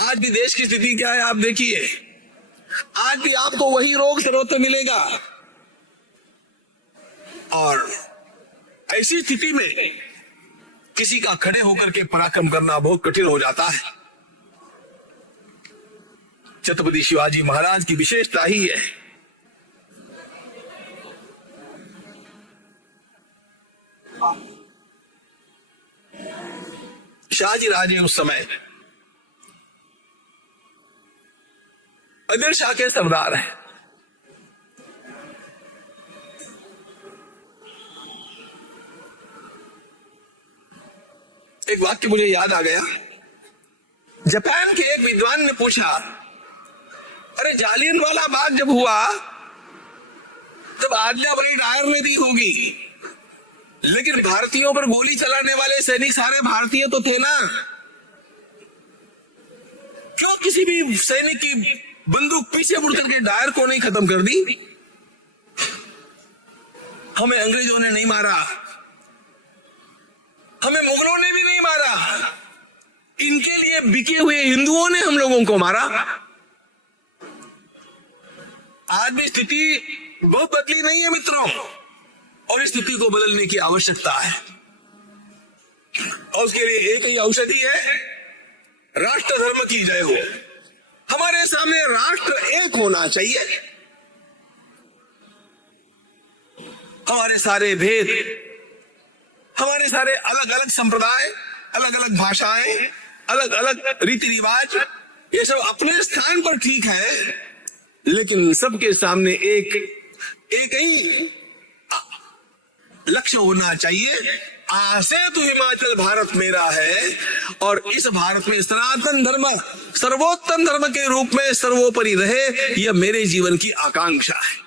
आज भी देश की स्थिति क्या है आप देखिए, आज भी आपको वही रोग सर्वत्र मिलेगा, और ऐसी स्थिति में किसी का खड़े होकर के पराक्रम करना बहुत कठिन हो जाता है। छत्रपति शिवाजी महाराज की विशेषता ही है शाहजी राजे उस समय अदील शाह के सरदार हैं। एक वाक्य मुझे याद आ गया। जापान के एक विद्वान ने पूछा, अरे जालियनवाला बाग जब हुआ तब आज्ञा बड़ी डायर ने दी होगी, लेकिन भारतीयों पर गोली चलाने वाले सैनिक सारे भारतीय तो थे ना, क्यों किसी भी सैनिक की बंदूक पीछे मुड़ करके डायर को नहीं खत्म कर दी? हमें अंग्रेजों ने नहीं मारा, हमें मुगलों ने भी नहीं मारा, इनके लिए बिके हुए हिंदुओं ने हम लोगों को मारा। आज भी स्थिति बहुत बदली नहीं है मित्रों, और इस स्थिति को बदलने की आवश्यकता है, और उसके लिए एक ही औषधि है, राष्ट्र धर्म की जय हो। हमारे सामने राष्ट्र एक होना चाहिए, हमारे सारे भेद, हमारे सारे अलग अलग संप्रदाय, अलग अलग भाषाएं, अलग अलग रीति रिवाज, ये सब अपने स्थान पर ठीक है, लेकिन सबके सामने एक ही लक्ष्य होना चाहिए। आसे तो हिमाचल भारत मेरा है, और इस भारत में सनातन धर्म सर्वोत्तम धर्म के रूप में सर्वोपरि रहे, यह मेरे जीवन की आकांक्षा है।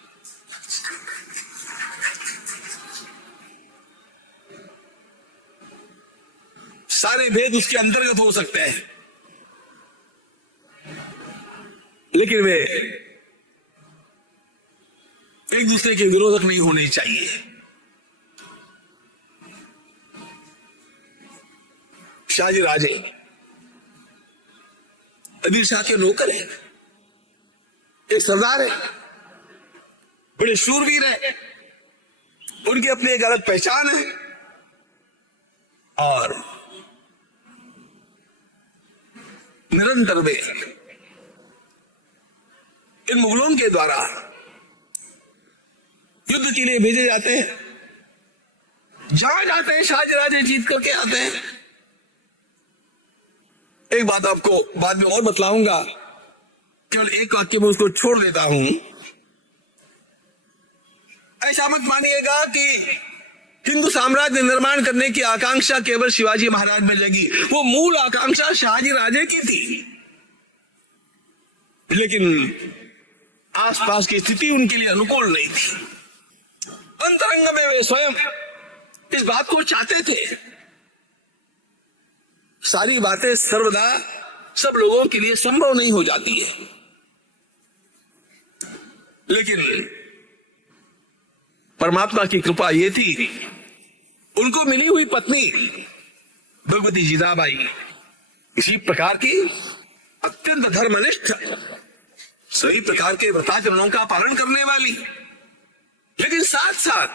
सारे भेद उसके अंतर्गत हो सकते हैं, लेकिन वे एक दूसरे के विरोधक नहीं होने चाहिए। शाहजी राजे अदील शाह के नौकर है, एक सरदार है, बड़े शूरवीर है, उनकी अपनी एक अलग पहचान है, और निरंतर वे इन मुगलों के द्वारा युद्ध के लिए भेजे जाते हैं, जहां जाते हैं शाहजी राजे जीत करके आते हैं। एक बात आपको बाद में और बतलाऊंगा, केवल एक वाक्य में उसको छोड़ देता हूं। ऐसा मत मानिएगा कि हिंदू साम्राज्य निर्माण करने की आकांक्षा केवल शिवाजी महाराज में जगी, वो मूल आकांक्षा शाहजी राजे की थी, लेकिन आसपास की स्थिति उनके लिए अनुकूल नहीं थी। अंतरंग में वे स्वयं इस बात को चाहते थे। सारी बातें सर्वदा सब लोगों के लिए संभव नहीं हो जाती है, लेकिन परमात्मा की कृपा ये थी, उनको मिली हुई पत्नी भगवती जीजाबाई इसी प्रकार की अत्यंत धर्मनिष्ठ, सभी प्रकार के व्रताचरणों का पालन करने वाली, लेकिन साथ साथ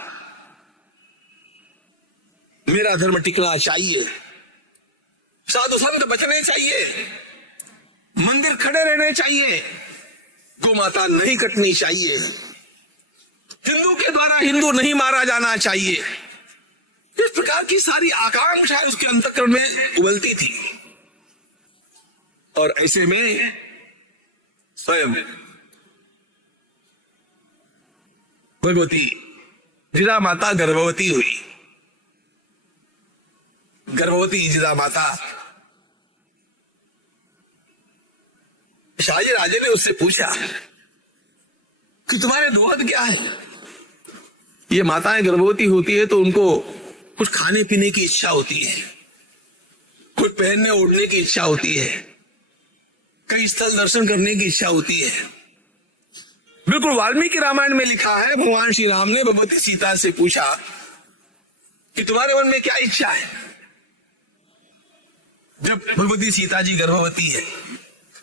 मेरा धर्म टिकना चाहिए, साधु संत बचने चाहिए, मंदिर खड़े रहने चाहिए, गोमाता नहीं कटनी चाहिए, हिंदू के द्वारा हिंदू नहीं मारा जाना चाहिए। इस प्रकार की सारी आकांक्षाएं उसके अंतःकरण में उबलती थी। और ऐसे में स्वयं भगवती जिजा माता गर्भवती हुई। गर्भवती जिजा माता शाहजी राजे ने उससे पूछा कि तुम्हारे दोहद क्या है? ये माताएं गर्भवती होती है तो उनको कुछ खाने पीने की इच्छा होती है, कुछ पहनने ओढ़ने की इच्छा होती है, कई स्थल दर्शन करने की इच्छा होती है। बिल्कुल वाल्मीकि रामायण में लिखा है, भगवान श्री राम ने भगवती सीता से पूछा कि तुम्हारे मन में क्या इच्छा है? जब भगवती सीता जी गर्भवती है,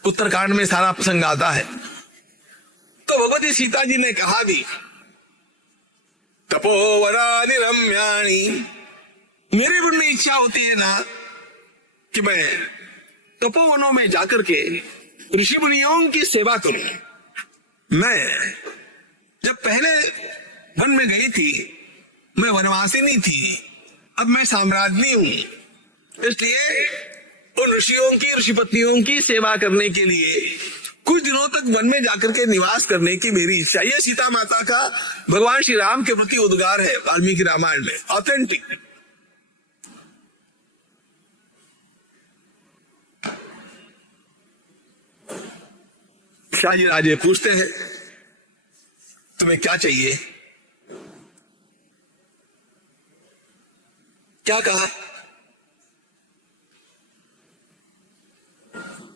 उत्तरकांड में सारा प्रसंग आता है, तो भगवती सीता जी ने कहा भी तपोवनानि रम्याणि, मेरे मन में इच्छा होती है ना कि मैं तपोवनों में जाकर के ऋषि मुनियों की सेवा करूं। मैं जब पहले वन में गई थी मैं वनवासिनी थी, अब मैं साम्राज्ञी हूं, इसलिए उन ऋषियों की ऋषि पत्नियों की सेवा करने के लिए कुछ दिनों तक वन में जाकर के निवास करने की मेरी इच्छा। यह सीता माता का भगवान श्री राम के प्रति उद्गार है वाल्मीकि रामायण में, ऑथेंटिक। शाहजी राजे पूछते हैं तुम्हें क्या चाहिए? क्या कहा?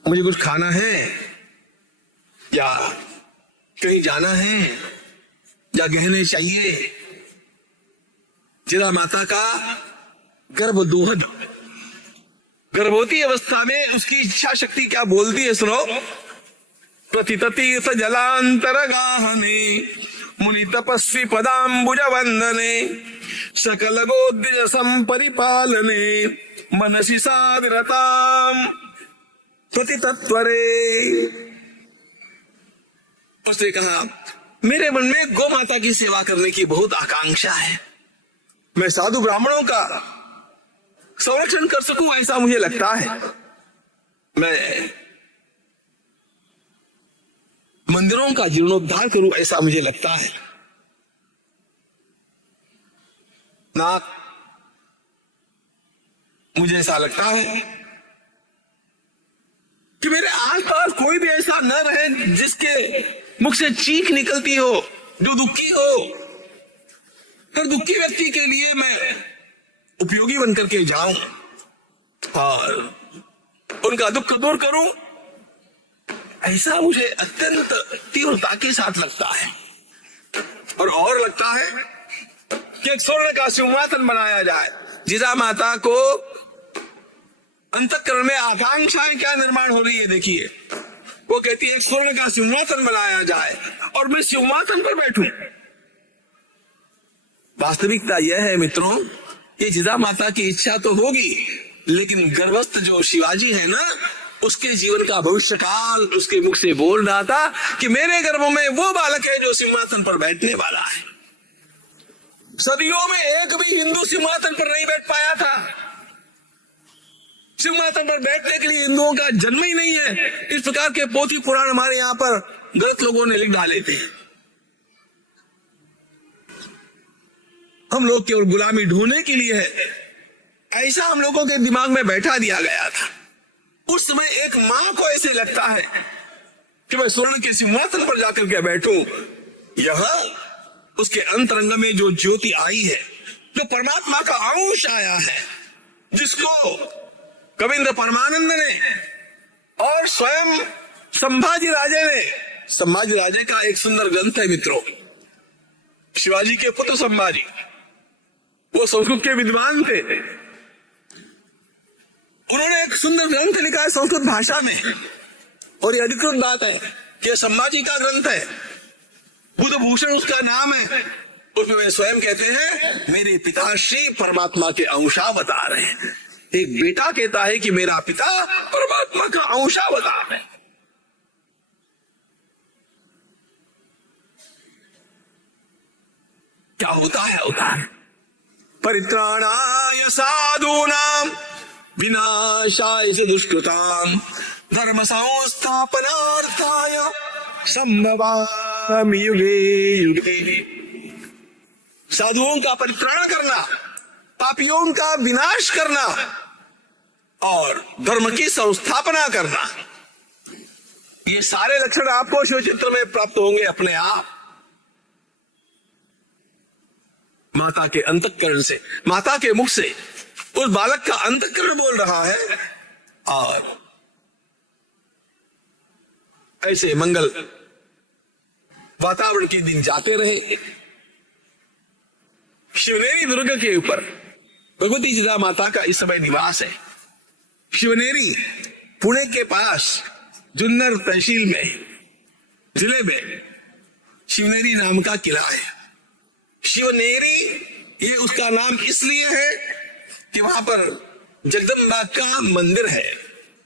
मुझे कुछ खाना है, या कहीं जाना है, या गहने चाहिए। जिजा माता का गर्भ दोहद, गर्भवती अवस्था में उसकी इच्छा शक्ति क्या बोलती है सुनो। प्रतितीर्थ जलांतर गाहने मुनि तपस्वी पदाम्बुज वंदने सकल गोद्विज संपरिपालने मनसि साविरताम प्रतितत्वरे। उसने कहा मेरे मन में गौ माता की सेवा करने की बहुत आकांक्षा है, मैं साधु ब्राह्मणों का संरक्षण कर सकूं ऐसा मुझे लगता है, मैं मंदिरों का जीर्णोद्धार करूं ऐसा मुझे लगता है। नाथ, मुझे ऐसा लगता है कि मेरे आसपास कोई भी ऐसा न रहे जिसके मुख से चीख निकलती हो, जो दुखी हो। हर दुखी व्यक्ति के लिए मैं उपयोगी बनकर के जाऊं और उनका दुख दूर करूं, ऐसा मुझे अत्यंत तीव्रता के साथ लगता है। और लगता है कि एक स्वर्ण का सिंहासन बनाया जाए। जिजा माता को अंतःकरण में आकांक्षाएं क्या निर्माण हो रही है देखिए। वो कहती है स्वर्ण का सिंहासन बनाया जाए और मैं सिंहासन पर बैठूं। वास्तविकता यह है मित्रों, ये जिजा माता की इच्छा तो होगी, लेकिन गर्भस्थ जो शिवाजी है ना, उसके जीवन का भविष्य काल उसके मुख से बोल रहा था कि मेरे गर्भ में वो बालक है जो सिंहासन पर बैठने वाला है। सदियों में एक भी हिंदू सिंहासन पर नहीं बैठ पाया था। सिंहासन पर बैठने के लिए हिंदुओं का जन्म ही नहीं है। इस प्रकार के पोथी पुराण हमारे यहाँ पर गलत लोगों ने लिख डाले थे। हम लोग केवल गुलामी ढूंढने के लिए है, ऐसा हम लोगों के दिमाग में बैठा दिया गया था। उस समय एक मां को ऐसे लगता है कि मैं स्वर्ण के सिंहासन पर जाकर के बैठूं। यहां उसके अंतरंग में जो ज्योति आई है, जो परमात्मा का अंश आया है, जिसको कविंद्र परमानंद ने और स्वयं संभाजी राजे ने, संभाजी राजे का एक सुंदर ग्रंथ है मित्रों, शिवाजी के पुत्र संभाजी, वो संस्कृत के विद्वान थे। उन्होंने एक सुंदर ग्रंथ लिखा है संस्कृत भाषा में, और ये अधिकृत बात है कि संभाजी का ग्रंथ है, बुधभूषण उसका नाम है। उसमें वे स्वयं कहते हैं मेरे पिताश्री परमात्मा के अंशावतार हैं। एक बेटा कहता है कि मेरा पिता परमात्मा का अंशावतार है। क्या होता है उद्धार? परित्राणाय साधूनां विनाशाय च दुष्कृतां धर्म संस्थापनार्थाय संभवामि युगे युगे। साधुओं का परित्राण करना, पापियों का विनाश करना और धर्म की संस्थापना करना, ये सारे लक्षण आपको शिव चित्र में प्राप्त होंगे अपने आप। माता के अंतःकरण से, माता के मुख से उस बालक का अंतःकरण बोल रहा है। और ऐसे मंगल वातावरण के दिन जाते रहे। शिवनेरी दुर्ग के ऊपर भगवती जिदा माता का इस समय निवास है। शिवनेरी पुणे के पास जुन्नर तहसील में, जिले में शिवनेरी नाम का किला है। शिवनेरी ये उसका नाम इसलिए है कि वहां पर जगदम्बा का मंदिर है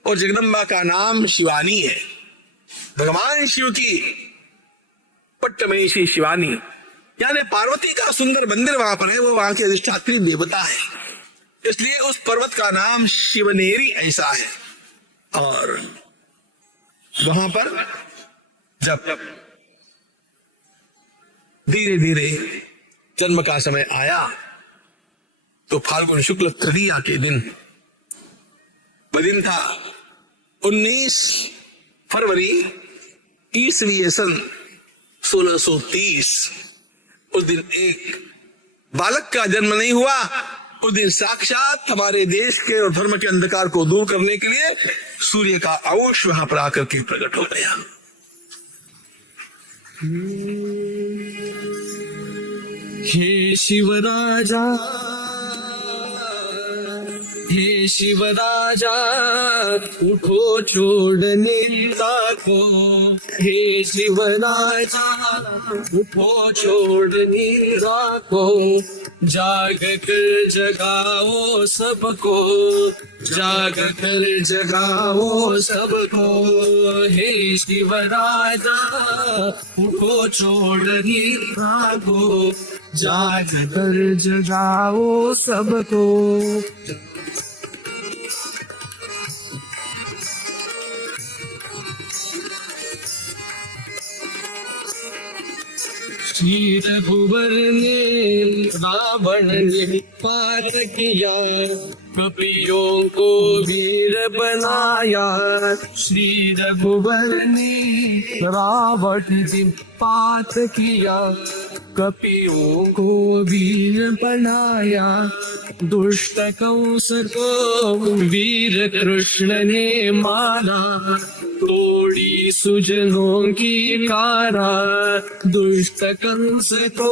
और जगदम्बा का नाम शिवानी है। भगवान शिव की पट्टमयी शिवानी यानी पार्वती का सुंदर मंदिर वहां पर है। वो वहां की अधिष्ठात्री देवता है, इसलिए उस पर्वत का नाम शिवनेरी ऐसा है। और वहां पर जब धीरे धीरे जन्म का समय आया तो फाल्गुन शुक्ल तृतीया के दिन, वह दिन था 19 फरवरी ईसवीं सन 1630। उस दिन एक बालक का जन्म नहीं हुआ। उस दिन साक्षात हमारे देश के और धर्म के अंधकार को दूर करने के लिए सूर्य का अंश वहां पर आकर के प्रकट हो गया। हे शिवराजा, हे शिवराजा, उठो छोड़ने को। हे शिवराजा, उठो छोड़ने को। जाग कर जगाओ सबको, जाग कर जगाओ सबको। हे शिवराजा, उठो छोड़ने को। जाग कर जगाओ सबको। श्री रघुवर ने रावण ने पार किया, कपियों को वीर बनाया। श्री रघुवर ने रावण ने पात किया, कपियों को वीर बनाया। दुष्ट कंस को वीर कृष्ण ने मारा, तोड़ी सुजनों की कारा। दुष्ट कंस को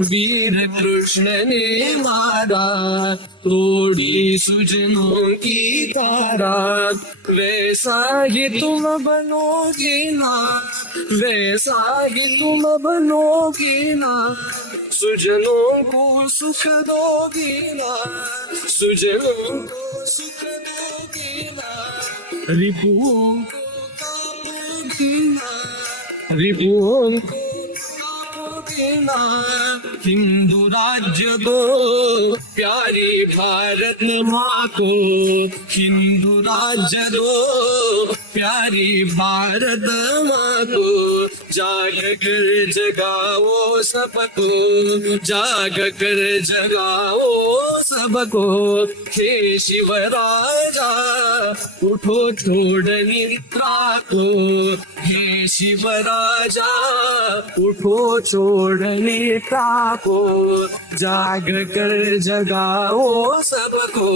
वीर कृष्ण ने मारा, तोड़ी सुजनों की कारा। वैसा ही तुम बनोगे ना, वैसा ही तुम बनोगे ना। सुजनों को सुख दोगे ना, सुजनों को सुख दोगे ना। रिपुओं को कापोगे ना, रिपुओं को कापोगे ना। हिंदू राज्य को प्यारी भारत माँ को, हिंदू राज्य दो प्यारी भारत माँ को। जाग कर जगाओ सबको, जाग कर जगाओ सबको। हे शिवराजा, उठो छोड़ निद्रा को। हे शिवराजा, उठो छोड़ निद्रा को। जाग कर जगाओ सबको,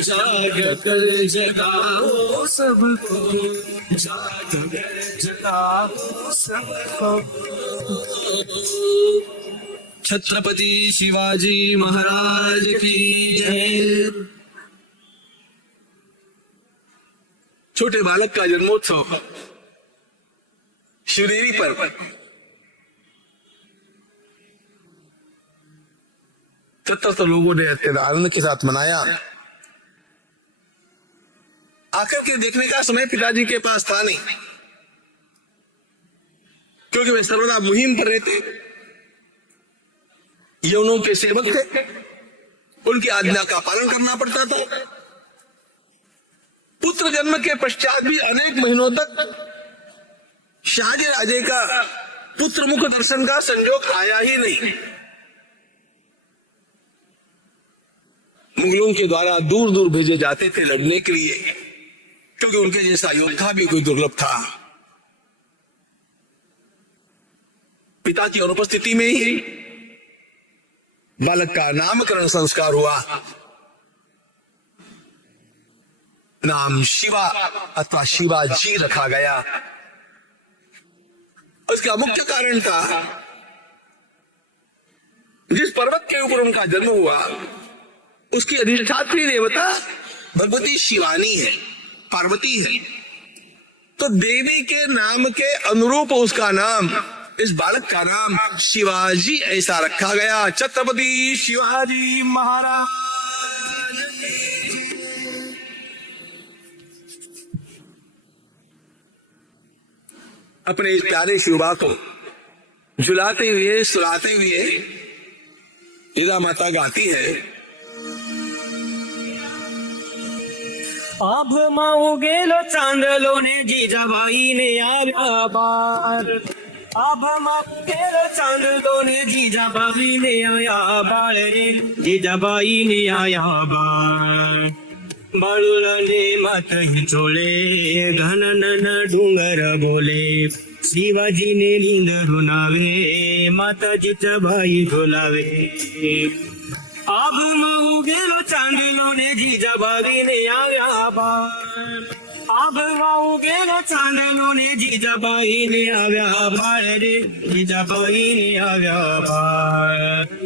जाग कर जगाओ सबको। जाग कर जगाओ सबको। छत्रपति शिवाजी महाराज की जय। छोटे बालक का जन्मोत्सव शिवनेरी पर 77 लोगों ने अत्यंत आनंद के साथ मनाया। आकर के देखने का समय पिताजी के पास था नहीं, क्योंकि वे सर्वदा मुहिम पर रहते। यवनों के सेवक थे, उनकी आज्ञा का पालन करना पड़ता था। पुत्र जन्म के पश्चात भी अनेक महीनों तक शाहजहां राजे का पुत्र मुख दर्शन का संजोग आया ही नहीं। मुगलों के द्वारा दूर दूर भेजे जाते थे लड़ने के लिए, क्योंकि उनके जैसा योद्धा भी कोई दुर्लभ था। पिता की अनुपस्थिति में ही बालक का नामकरण संस्कार हुआ। नाम शिवा अथवा शिवाजी रखा गया। उसका मुख्य कारण था, जिस पर्वत के ऊपर उनका जन्म हुआ उसकी अधिष्ठात्री देवता भगवती शिवानी है, पार्वती है। तो देवी के नाम के अनुरूप उसका नाम, इस बालक का नाम शिवाजी ऐसा रखा गया। छत्रपति शिवाजी महाराज। अपने इस प्यारे शिवा को झुलाते हुए सुलाते हुए ईदा माता गाती है, आभमाऊ गेलो चांदलो ने जिजाबाई ने आव्या बार। आभमाऊ गेलो चांदलो ने जिजाबाई ने आया बाळ रे, जिजाबाई ने आया बाळ। बाळूराने मात हिचोळे घननन डोंगर बोले, शिवाजीने लिंद रुणावे माता जिजाबाई झोलावे। आभमाऊ गेलो चांदलो ने जिजाबाई ने आव्या बाळ। आभमाऊ गेलो चांदलो ने जिजाबाई ने आव्या बाळ रे, जिजाबाई ने आव्या बाळ।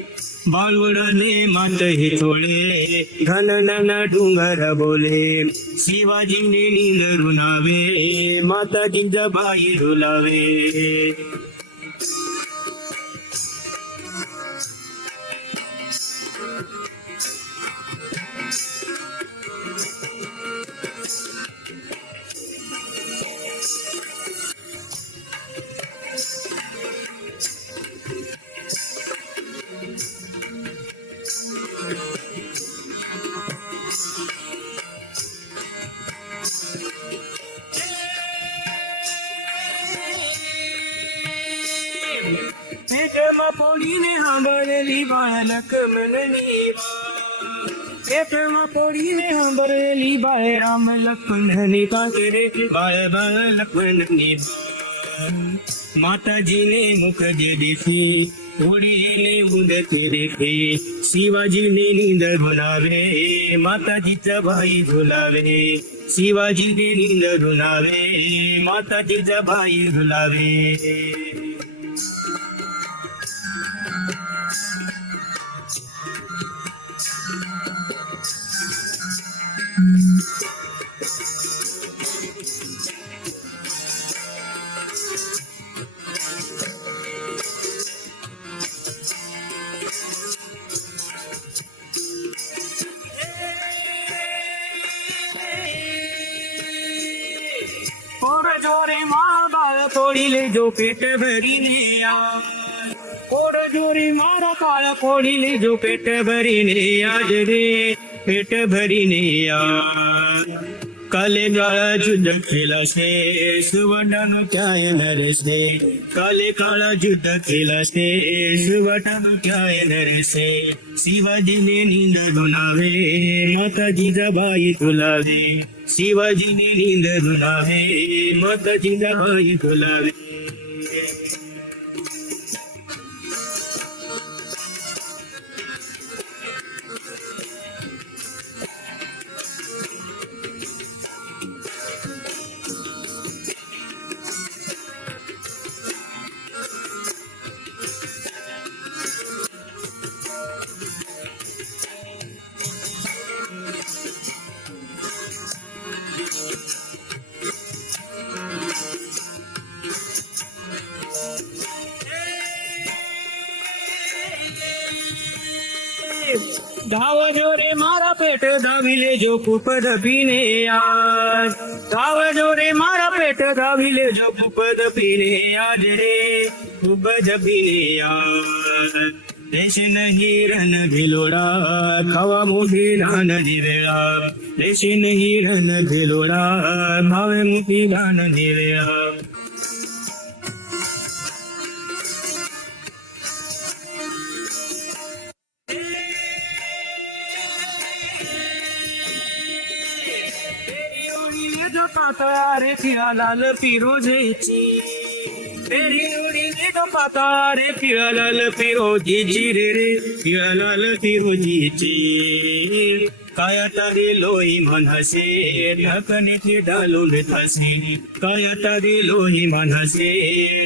बाळूराने मात हिचोळे घननन डोंगर बोले, शिवाजीने लिंद रुणावे माता जिजाबाई झोलावे। पेटमा पोळीने हांबरली बाळ लक्ष्मणनी बाळ। पेटमा पोळीने हांबरली बाळ राम लक्ष्मणनी काजरे बाळ बाळ लक्ष्मणनी बाळ। माताजीने मुख जे दिसे पोळीने उदके देखे, शिवाजीने नींद रुणावे माताजीचा भाई झुलावे। शिवाजीने नींद रुणावे माताजीचा भाई झुलावे। और जोरे माँ बाल पोड़ीले जो पेट भरीने आज। और जोरे मारा काल पोड़ीले जो पेट भरीने आज रे, पेट भरीने आज। काले काळा युद्ध केला से सुवर्णनु काय नरसे, काले काळा युद्ध केला से सुवर्णनु काय नरसे। शिवाजीने नींद रुणावे माता जिजाबाई झुलावे। शिवाजीने नींद रुणावे माता जिजाबाई झुलावे। धाव जोरे मारा पेट धाविले जो खूप दबीने आज। धाव जोरे मारा पेट धाविले जो खूप दबीने आज रे, खूप दबीने आज। रेशीन हिरण भिलोडा खावा मोठी लहान दिवेळा रेशीन हिरण भिलोडा खावे मोठी लहान दिवेळा जो पाता रे पिया लाल फिरोजेची तेरी उडीने जो पाता रे पिया लाल फिरोजीची रे पिया लाल फिरोजीची कायता रे लोही मनहसे ढकने ते ढालून तसे कायता रे लोही मनहसे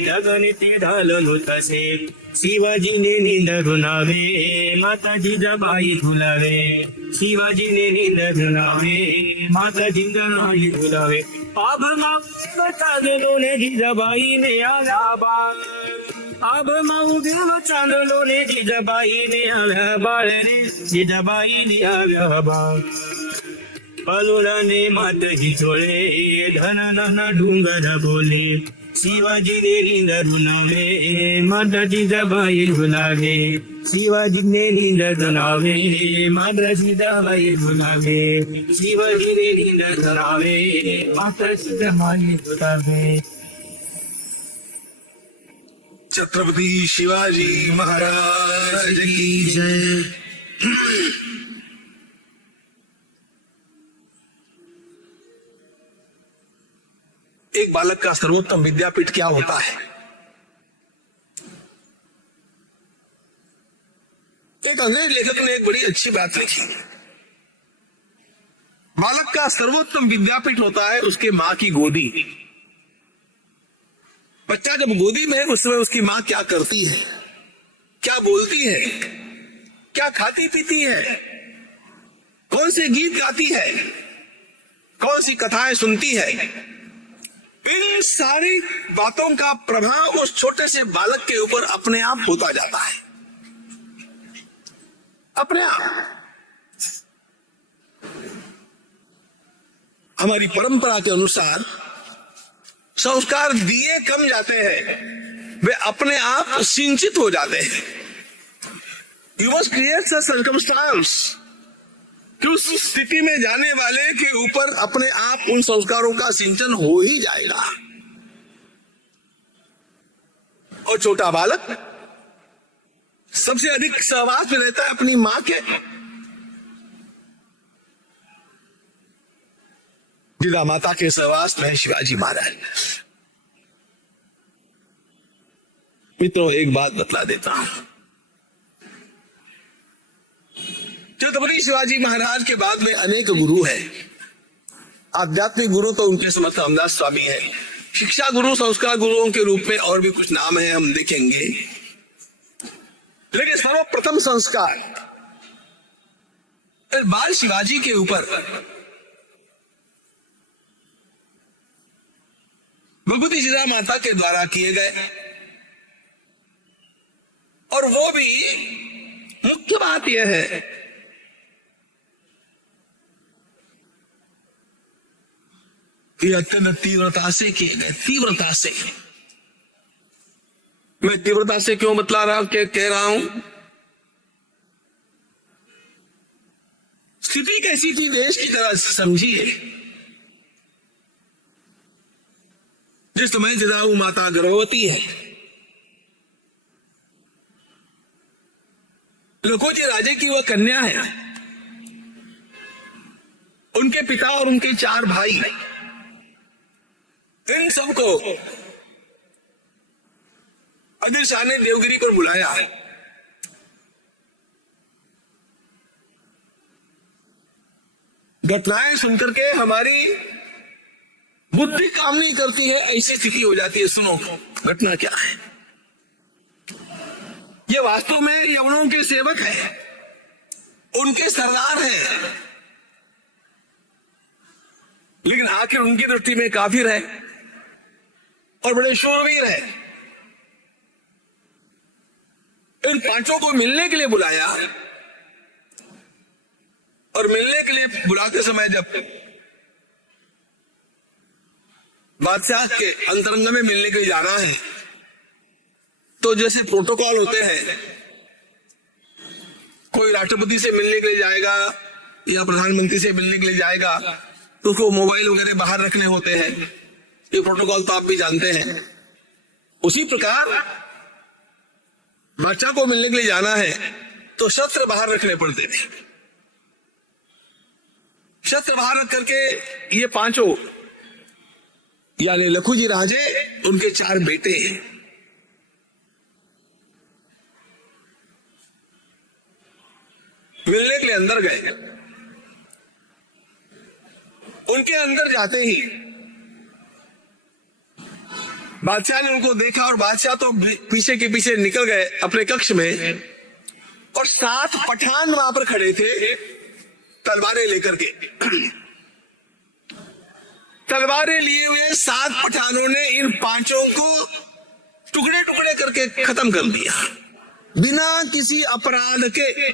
ढकने ते ढालून तसे शिवाजीने नींद रुणावे माता जिजाबाई झुलावे शिवाजीने नींद रुणावे माता जिजाबाई झुलावे अब माऊ चांदलो ने जिजाबाई ने आला बाळ अब माऊ देव चांदलो ने जिजाबाई ने आला बाळ रे जिजाबाई ने आला बाळ पलुराने मात हिचोळे धन धन डुंगर बोले शिवाजीने नींद रुणावे माता जिजाबाई झुलावे शिवाजीने नींद रुणावे माता जिजाबाई झुलावे शिवाजीने नींद रुणावे माता जिजाबाई झुलावे छत्रपति शिवाजी महाराज की जय। एक बालक का सर्वोत्तम विद्यापीठ क्या होता है? एक अंग्रेज लेखक ने एक बड़ी अच्छी बात लिखी। बालक का सर्वोत्तम विद्यापीठ होता है उसके मां की गोदी। बच्चा जब गोदी में है उस समय उसकी मां क्या करती है, क्या बोलती है, क्या खाती पीती है, कौन से गीत गाती है, कौन सी कथाएं सुनती है, इन सारी बातों का प्रभाव उस छोटे से बालक के ऊपर अपने आप होता जाता है, अपने आप। हमारी परंपरा के अनुसार संस्कार दिए कम जाते हैं, वे अपने आप सिंचित हो जाते हैं। You must create such circumstance कि उस स्थिति में जाने वाले के ऊपर अपने आप उन संस्कारों का सिंचन हो ही जाएगा। और छोटा बालक सबसे अधिक सहवास में रहता है अपनी मां के। जिदा माता के सहवास में शिवाजी महाराज। मित्रों, एक बात बतला देता हूं। छत्रपति शिवाजी महाराज के बाद में अनेक गुरु हैं। आध्यात्मिक गुरु तो उनके समर्थ रामदास स्वामी हैं। शिक्षा गुरु, संस्कार गुरुओं के रूप में और भी कुछ नाम है, हम देखेंगे। लेकिन सर्वप्रथम संस्कार बाल शिवाजी के ऊपर भगवती जिजा माता के द्वारा किए गए। और वो भी मुख्य बात यह है कि अत्यंत तीव्रता से किए गए। तीव्रता से, मैं तीव्रता से क्यों बतला रहा कह रहा हूं? स्थिति कैसी थी देश की तरह समझिए। जिस समय जिजाऊ माता गर्भवती है, लखोजी राजे की वह कन्या है, उनके पिता और उनके 4 भाई, इन सबको आदिल शाह ने देवगिरी पर बुलाया। घटनाएं सुनकर के हमारी बुद्धि काम नहीं करती है, ऐसी स्थिति हो जाती है। सुनो घटना क्या है। ये वास्तव में यवनों के सेवक हैं, उनके सरदार हैं, लेकिन आखिर उनकी दृष्टि में काफिर है और बड़े शूरवीर है। इन 5 को मिलने के लिए बुलाया और मिलने के लिए बुलाते समय जब बादशाह के अंतरंग में मिलने के लिए जाना है तो जैसे प्रोटोकॉल होते हैं कोई राष्ट्रपति से मिलने के लिए जाएगा या प्रधानमंत्री से मिलने के लिए जाएगा तो उसको मोबाइल वगैरह बाहर रखने होते हैं। ये प्रोटोकॉल तो आप भी जानते हैं। उसी प्रकार बादशाह को मिलने के लिए जाना है तो शस्त्र बाहर रखने पड़ते थे। शस्त्र बाहर रख करके ये पांचों यानी लखुजी राजे, उनके 4 बेटे मिलने के लिए अंदर गए। उनके अंदर जाते ही बादशाह ने उनको देखा और बादशाह तो पीछे के पीछे निकल गए अपने कक्ष में, और 7 पठान वहां पर खड़े थे तलवारें लेकर के। तलवारें लिए हुए 7 पठानों ने इन 5 को टुकड़े टुकड़े करके खत्म कर दिया बिना किसी अपराध के।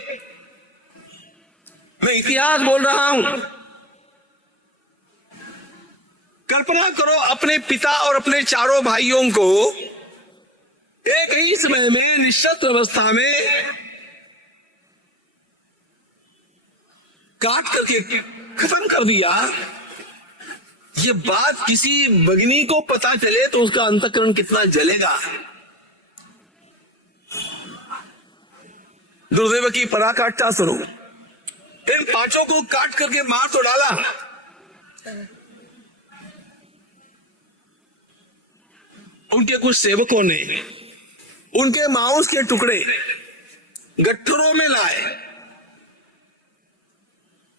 मैं इतिहास बोल रहा हूं। कल्पना करो अपने पिता और अपने 4 भाइयों को एक ही समय में निशस्त्र अवस्था में काट करके खत्म कर दिया। ये बात किसी भगिनी को पता चले तो उसका अंतःकरण कितना जलेगा। दुर्दैव की पराकाष्ठा सुनो। इन 5 को काट करके मार तो डाला, उनके कुछ सेवकों ने उनके मांस के टुकड़े गट्ठरों में लाए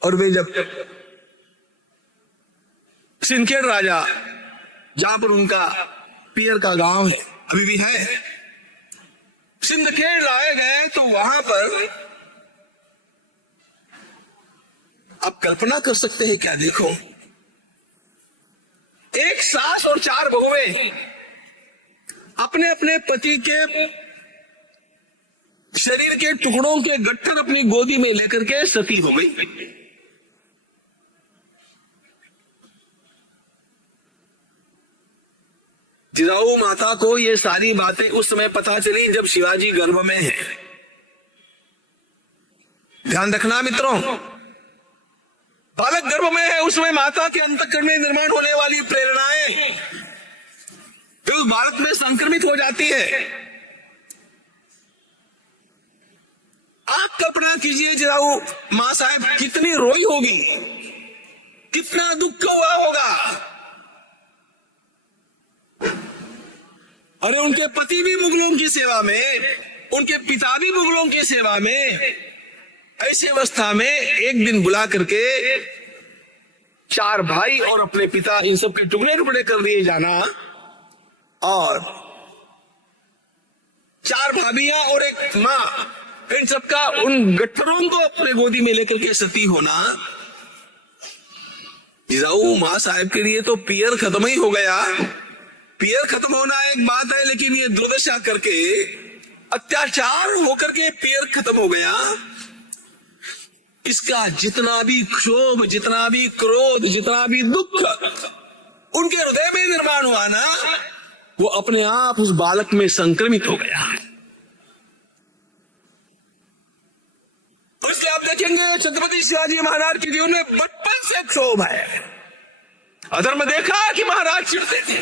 और वे जब सिंदखेड़ राजा, जहां पर उनका पियर का गांव है, अभी भी है, सिंदखेड़ लाए गए तो वहां पर आप कल्पना कर सकते हैं क्या? देखो, एक सास और 4 बहुएं अपने अपने पति के शरीर के टुकड़ों के गट्ठर अपनी गोदी में लेकर के सती हो गई। जिजाऊ माता को ये सारी बातें उस समय पता चली जब शिवाजी गर्भ में है। ध्यान रखना मित्रों, बालक गर्भ में है, उस समय माता के अंतःकरण में निर्माण होने वाली प्रेरणाएं तो उस बालक में संक्रमित हो जाती है। आप कल्पना कीजिए जिजाऊ मां साहब कितनी रोई होगी, कितना दुख हुआ होगा। अरे उनके पति भी मुगलों की सेवा में, उनके पिता भी मुगलों की सेवा में, ऐसी अवस्था में एक दिन बुला करके 4 भाई और अपने पिता इन सब के टुकड़े टुकड़े कर दिए जाना, और 4 भाभियां और एक मां, इन सबका उन गट्ठरों को अपने गोदी में लेकर के सती होना। जिजाऊ मां साहब के लिए तो पियर खत्म ही हो गया। पियर खत्म होना एक बात है, लेकिन ये दुर्दशा करके, अत्याचार होकर के पियर खत्म हो गया। इसका जितना भी क्षोभ, जितना भी क्रोध, जितना भी दुख उनके हृदय में निर्माण हुआ ना, वो अपने आप उस बालक में संक्रमित हो गया। तो इसलिए आप देखेंगे छत्रपति शिवाजी महाराज के जीवन में बचपन से क्षोभ है। अधर्म देखा कि महाराज चिढ़ते थे,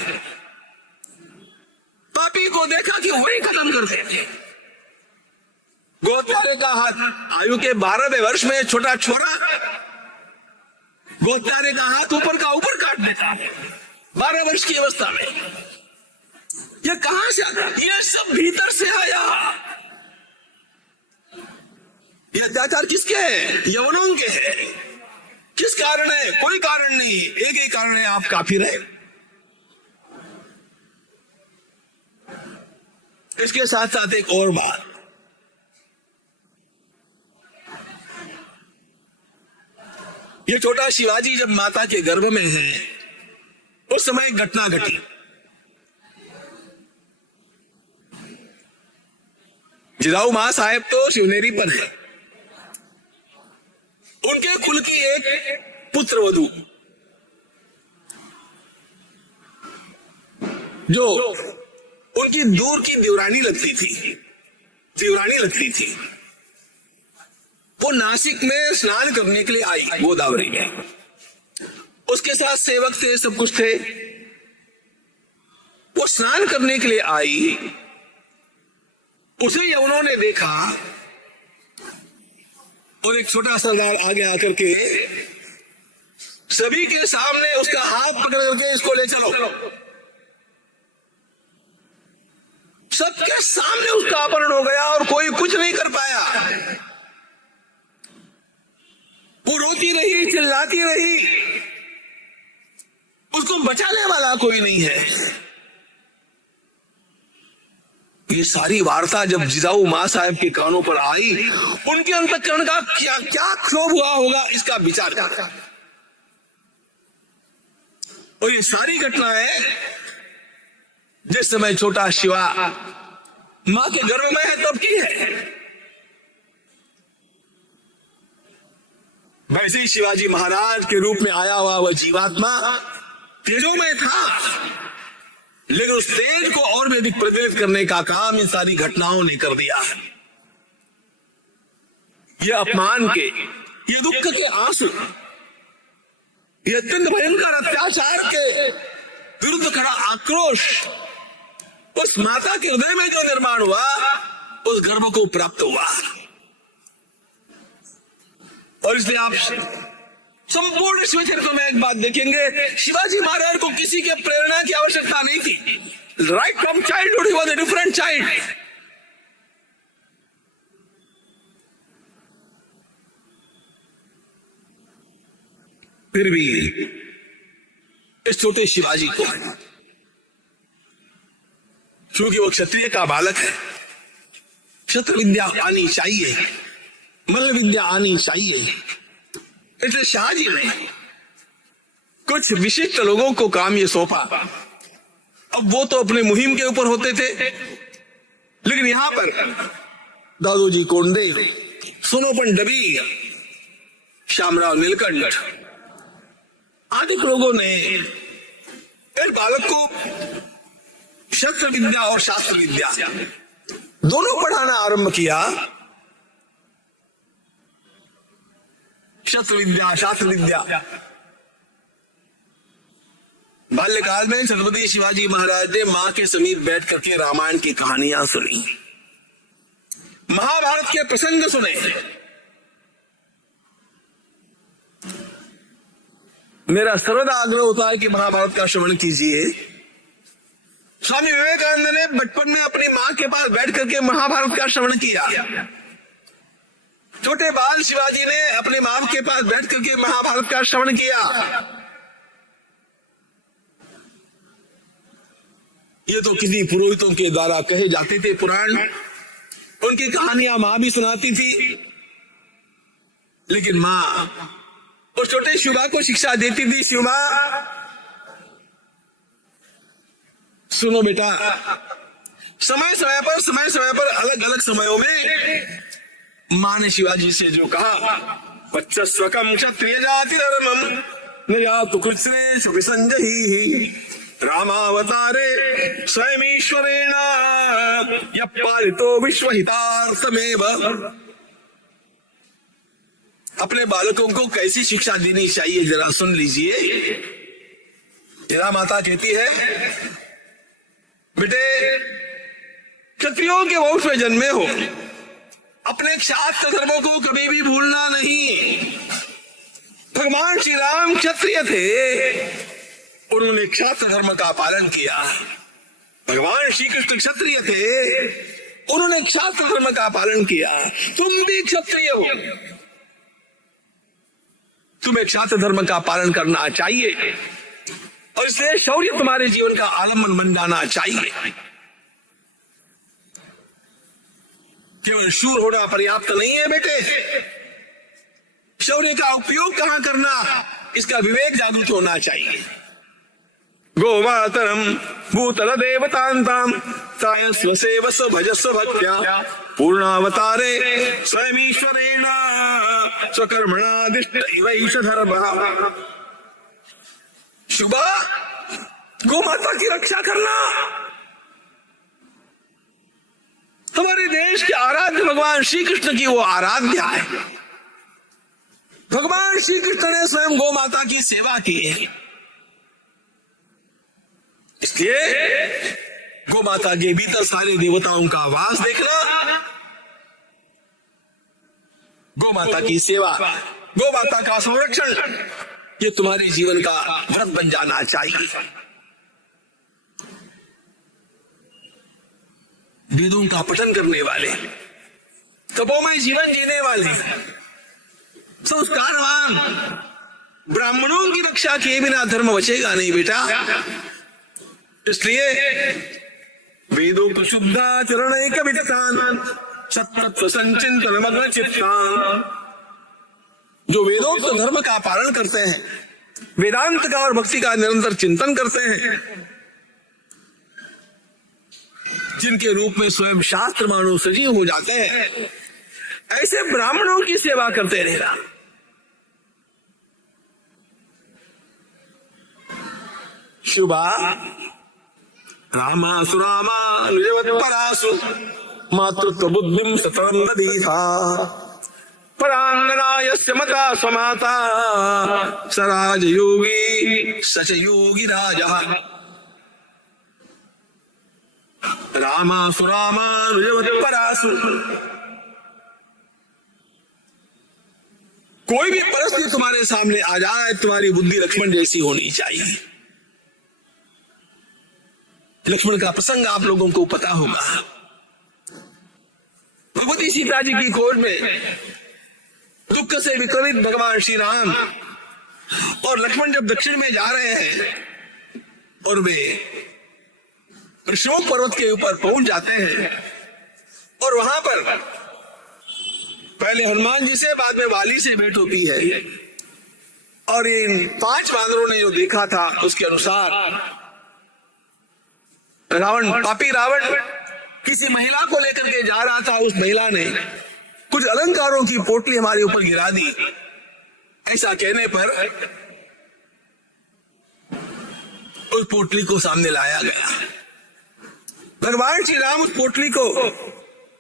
पापी को देखा कि वही खत्म करते थे। गोत्यारे का हाथ, आयु के 12वें वर्ष में छोटा छोरा गोत्यारे का हाथ ऊपर का ऊपर काट देता, 12 वर्ष की अवस्था में। ये कहां से आया? ये सब भीतर से आया। ये अत्याचार किसके है? यवनों के है। किस कारण है? कोई कारण नहीं, एक ही कारण है, आप काफिर है। इसके साथ साथ एक और बात, ये छोटा शिवाजी जब माता के गर्भ में है उस समय एक घटना घटी। जिजाऊ मां साहेब तो शिवनेरी पर है। उनके कुल की एक पुत्र वधू जो उनकी दूर की देवरानी लगती थी, वो नासिक में स्नान करने के लिए आई गोदावरी में। उसके साथ सेवक थे, सब कुछ थे। वो स्नान करने के लिए आई, उसे यमुनों ने देखा और एक छोटा सरदार आगे आकर के सभी के सामने उसका हाथ पकड़ करके इसको ले चलो। सबके सामने उसका अपहरण हो गया और कोई कुछ नहीं कर पाया। वो रोती रही, चिल्लाती रही, उसको बचाने वाला कोई नहीं है। ये सारी वार्ता जब जिजाऊ मां साहब के कानों पर आई, उनके अंतःकरण का क्या क्या क्षोभ हुआ होगा, इसका विचार कर। और ये सारी घटनाएं जिस समय छोटा शिवा मां के गर्भ में है तब की है। वैसे ही शिवाजी महाराज के रूप में आया हुआ वह जीवात्मा तेजोमय था, लेकिन उस तेज को और भी अधिक प्रतिनिधित्व करने का काम इन सारी घटनाओं ने कर दिया। ये अपमान के, ये दुख के आंसू, ये अत्यंत भयंकर अत्याचार के विरुद्ध खड़ा आक्रोश उस माता के हृदय में जो निर्माण हुआ, उस गर्भ को प्राप्त हुआ। और इसलिए आप संपूर्ण शिव चरित्र में एक बात देखेंगे, शिवाजी महाराज को किसी के प्रेरणा की आवश्यकता नहीं थी। Right from childhood he was a different child. फिर भी इस छोटे शिवाजी को, क्योंकि वो क्षत्रिय का बालक है, क्षत्र विद्या आनी चाहिए, मल्ल विद्या आनी चाहिए, इसलिए शाहजी ने कुछ विशिष्ट लोगों को काम ये सौंपा। अब वो तो अपने मुहिम के ऊपर होते थे, लेकिन यहां पर दादोजी कोंडदेव, सोनोपन डबी, श्यामराव नीलकंठ आदि लोगों ने इस बालक को शस्त्र विद्या और शास्त्र विद्या दोनों पढ़ाना आरंभ किया। शस्त्र विद्या, शास्त्र विद्या। बाल्यकाल में छत्रपति शिवाजी महाराज ने मां के समीप बैठ करके रामायण की कहानियां सुनी, महाभारत के प्रसंग सुने। मेरा सर्वदा आग्रह होता है कि महाभारत का श्रवण कीजिए। स्वामी विवेकानंद ने बचपन में अपनी मां के पास बैठ करके महाभारत का श्रवण किया। छोटे बाल शिवाजी ने अपने मां के पास बैठ करके महाभारत का श्रवण किया। ये तो किसी पुरोहितों के द्वारा कहे जाते थे पुराण, उनकी कहानियां मां भी सुनाती थी, लेकिन मां उस छोटे शिवा को शिक्षा देती थी। शिवा, सुनो बेटा, समय समय पर अलग अलग समयों में मां ने शिवाजी से जो कहा, वत्सस्वकं क्षत्रिय जाति धर्मम निर्यातु कृत्स्नेषु विसंजहि रामावतारे स्वयमीश्वरेण यः पालितो विश्वहितार्थमेव। अपने बालकों को कैसी शिक्षा देनी चाहिए जरा सुन लीजिए। तेरा माता कहती है, बेटे क्षत्रियों के वंश में जन्मे हो, अपने शास्त्र धर्मों को कभी भी भूलना नहीं। भगवान श्री राम क्षत्रिय थे, उन्होंने क्षात्र धर्म का पालन किया। भगवान श्री कृष्ण क्षत्रिय थे, उन्होंने क्षात्र धर्म का पालन किया। तुम भी क्षत्रिय हो, तुम्हें क्षात्र धर्म का पालन करना चाहिए और इसलिए शौर्य तुम्हारे जीवन का आलम्बन बन जाना चाहिए। केवल शूर होना पर्याप्त नहीं है बेटे, शौर्य का उपयोग कहां करना, इसका विवेक जागृत होना चाहिए। गोमातरम भूतल देवतांताम तायस्व सेवस्व भजस्व भक्त्या पूर्णावतारे स्वयमीश्वरेण स्वकर्मणादिष्ट इवैष धर्मः। शुभ, गोमाता की रक्षा करना। हमारे देश के आराध्य भगवान श्री कृष्ण की वो आराध्या है। भगवान श्री कृष्ण ने स्वयं गौ माता की सेवा की है, इसलिए गौ माता के भीतर सारे देवताओं का वास देखना, गौ माता की सेवा, गौ माता का संरक्षण, ये तुम्हारे जीवन का व्रत बन जाना चाहिए। वेदों का पठन करने वाले, तपोमय जीवन जीने वाले, संस्कारवान ब्राह्मणों की रक्षा किए बिना धर्म बचेगा नहीं बेटा। इसलिए वेदों तो शुद्धाचरण एक वित्तान सत्तत्व संचिंतन मग्न चित्तान, जो वेदोक्त धर्म का पालन करते हैं, वेदांत का और भक्ति का निरंतर चिंतन करते हैं, जिनके रूप में स्वयं शास्त्र मानो सजीव हो जाते हैं, ऐसे ब्राह्मणों की सेवा करते रहना। शुभा रामा सुरामा परासु मातृत्व बुद्धिम सतरम ददीथा परांगनायस्य मता स्वमाता सराज योगी सच योगी राजा। रामा सुरामा परासु, कोई भी परिस्थिति तुम्हारे सामने आ जाए, तुम्हारी बुद्धि लक्ष्मण जैसी होनी चाहिए। लक्ष्मण का प्रसंग आप लोगों को पता होगा। भगवती सीता जी की खोज में दुख से विकलित भगवान श्री राम और लक्ष्मण जब दक्षिण में जा रहे हैं और वे ऋषभ पर्वत के ऊपर पहुंच जाते हैं और वहां पर पहले हनुमान जी से, बाद में वाली से भेंट होती है, और इन 5 बांदरों ने जो देखा था उसके अनुसार रावण, पापी रावण किसी महिला को लेकर के जा रहा था। उस महिला ने कुछ अलंकारों की पोटली हमारे ऊपर गिरा दी। ऐसा कहने पर उस पोटली को सामने लाया गया। भगवान श्री राम उस पोटली को,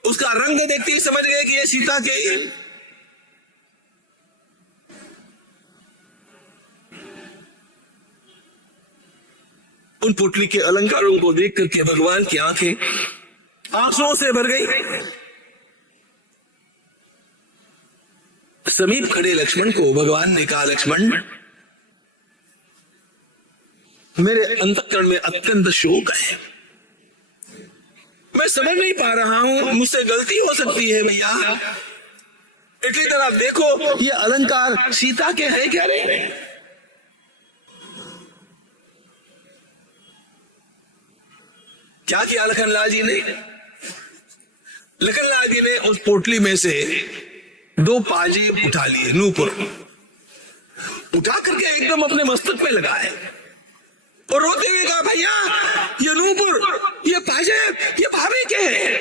उसका रंग देखते ही समझ गए कि ये सीता के। उन पोटली के अलंकारों को देख करके भगवान की आंखें आंसुओं से भर गई। समीप खड़े लक्ष्मण को भगवान ने कहा, लक्ष्मण मेरे अंतःकरण में अत्यंत शोक है, मैं समझ नहीं पा रहा हूं, मुझसे गलती हो सकती है भैया। इतनी तरह आप देखो, ये अलंकार सीता के हैं क्या रे? क्या किया लखनलाल जी ने? लखनलाल जी ने उस पोटली में से 2 पाजेब उठा लिए, नूपुर उठा करके एकदम अपने मस्तक में लगाए और रोते हुए कहा, भैया ये नूपुर, ये पाजेब, ये भाभी के हैं।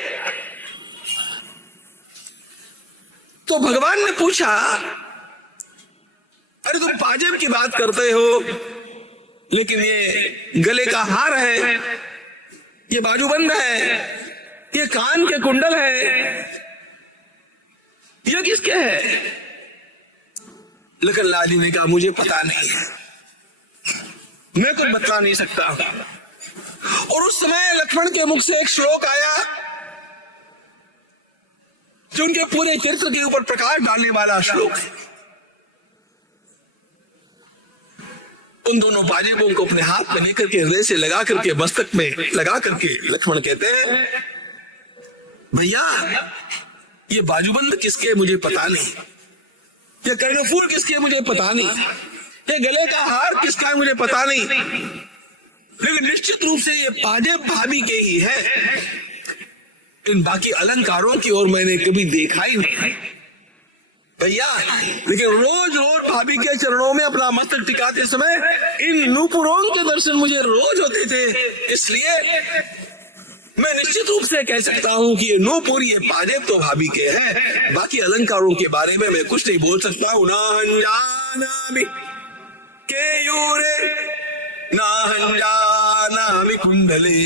तो भगवान ने पूछा, अरे तुम पाजेब की बात करते हो, लेकिन ये गले का हार है, ये बाजूबंद है, ये कान के कुंडल है, ये किसके है? लखनलाल जी ने कहा, मुझे पता नहीं है, मैं कुछ बता नहीं सकता। और उस समय लक्ष्मण के मुख से एक श्लोक आया जो उनके पूरे चरित्र के ऊपर प्रकाश डालने वाला श्लोक है। उन दोनों पाजेबों को अपने हाथ में लेकर के हृदय से लगा करके, मस्तक में लगा करके लक्ष्मण कहते हैं, भैया ये बाजूबंद किसके मुझे पता नहीं, ये कर्णफूल किसके मुझे पता नहीं, ये गले का हार किसका है मुझे पता नहीं, लेकिन निश्चित रूप से ये पाजेब भाभी के ही है। इन बाकी अलंकारों की ओर मैंने कभी देखा ही नहीं भैया, लेकिन रोज रोज भाभी के चरणों में अपना मस्तक टिकाते समय इन नूपुरों के दर्शन मुझे रोज होते थे। इसलिए मैं निश्चित रूप से कह सकता हूं कि ये नूपुर, ये पाजेब तो भाभी के हैं, बाकी अलंकारों के बारे में मैं कुछ नहीं बोल सकता हूं। नाहंजानामि केयूरे नाहंजानामि कुंडले,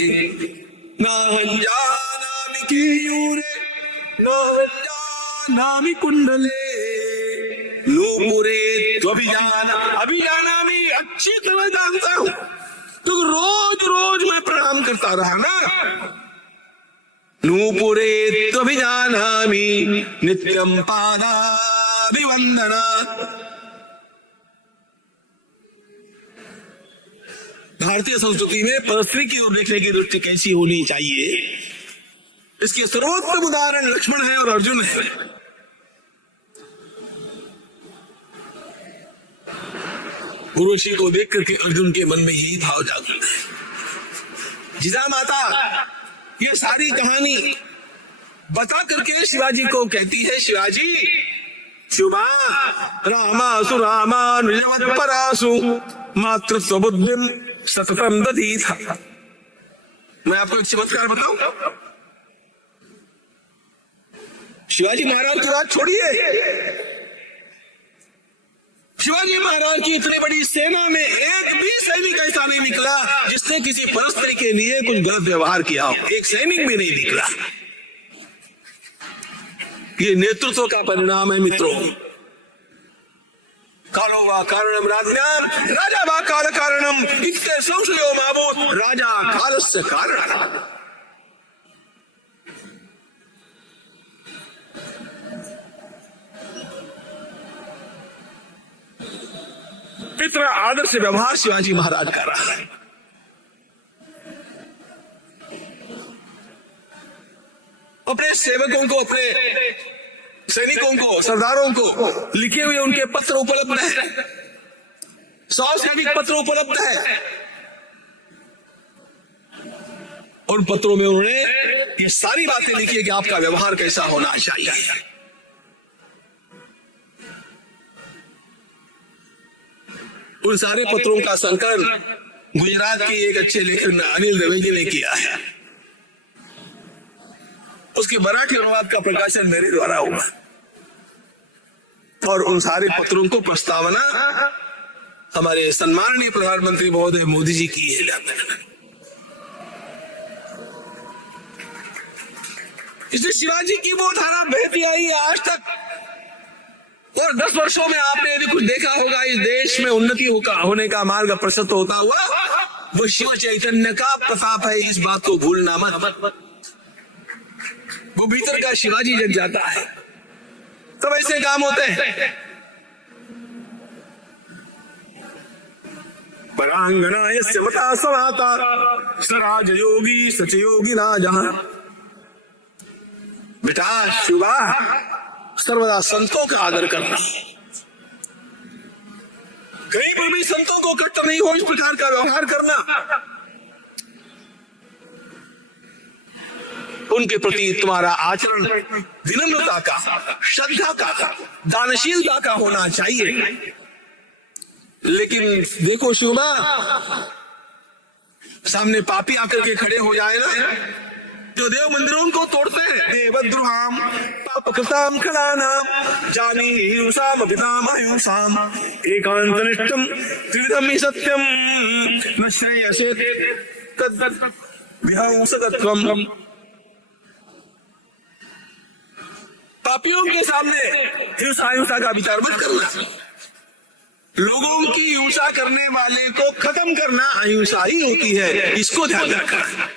नाहंजानामि केयूरे नाहंजानामि कुंडले, नूपुरे अभिजानामि, अच्छी तरह जानता हूं। तो रोज रोज मैं प्रणाम करता रहा ना। नूपुरे त्वभिजानामि नित्यं पादाभिवंदना। भारतीय संस्कृति में परस्त्री की ओर देखने की दृष्टि कैसी होनी चाहिए, इसके सर्वोत्तम उदाहरण लक्ष्मण है और अर्जुन है। गुरुश्री को देख करके अर्जुन के मन में यही भाव जागृत है। जिजामाता ये सारी कहानी बता करके शिवाजी को कहती है, शिवाजी शुभा रामासु रामान विजयवत्परासु मातृत्व बुद्धिम सततम दधीथा। मैं आपको एक चमत्कार बताऊं। शिवाजी महाराज की बात छोड़िए, शिवाजी महाराज की इतनी बड़ी सेना में एक भी सैनिक ऐसा नहीं निकला जिसने किसी परस्त्री के लिए कुछ गलत व्यवहार किया हो। एक सैनिक भी नहीं निकला। ये नेतृत्व का परिणाम है मित्रों। कालो वा कारणम राज्ञाम राजा वा काल कारणम इत्ते संशयो माभूत राजा कालस्य कारणम्। पितृ आदर से व्यवहार शिवाजी महाराज कर रहा है। अपने सेवकों को, अपने सैनिकों को, सरदारों को लिखे हुए उनके पत्र उपलब्ध है, 100 से अधिक पत्र उपलब्ध है। उन पत्रों में उन्होंने ये सारी बातें लिखी है कि आपका व्यवहार कैसा होना चाहिए। उन सारे पत्रों का संकलन गुजरात के एक अच्छे लेखक अनिल द्विवेदी ने किया है। उसकी मराठी अनुवाद का प्रकाशन मेरे द्वारा हुआ और उन सारे पत्रों को प्रस्तावना हमारे सम्माननीय प्रधानमंत्री महोदय मोदी जी की है। इसलिए शिवाजी की वो धारा बहती आई है आज तक। और 10 वर्षों में आपने यदि कुछ देखा होगा, इस देश में उन्नति होने का मार्ग प्रशस्त होता हुआ, वो शिव चैतन्य का प्रताप है। इस बात को भूलना मत। वो भीतर का शिवाजी जग जाता है तब ऐसे काम होते हैं। परांगना यस्य मता समाता सराज योगी सच योगी राजा। बेटा शिवा सर्वदा संतों का आदर करना, कहीं पर भी संतों को कट्टर नहीं हो इस प्रकार का व्यवहार करना, उनके प्रति तुम्हारा आचरण विनम्रता का, श्रद्धा का, दानशीलता का होना चाहिए। लेकिन देखो शिवा, सामने पापी आकर के खड़े हो जाए ना, जो देव मंदिरों को तोड़ते हैं, देवद्रोहाम पापकृताम खलानाम जानी हिंसाम अपिताम अहिंसाम एकांतनिष्ठम त्रिविधम हि सत्यम न श्रेयसे तद् विहंसकत्वम। पापियों के सामने हिंसा का विचार मत करना। लोगों की हिंसा करने वाले को खत्म करना अहिंसा ही होती है, इसको ध्यान रखना।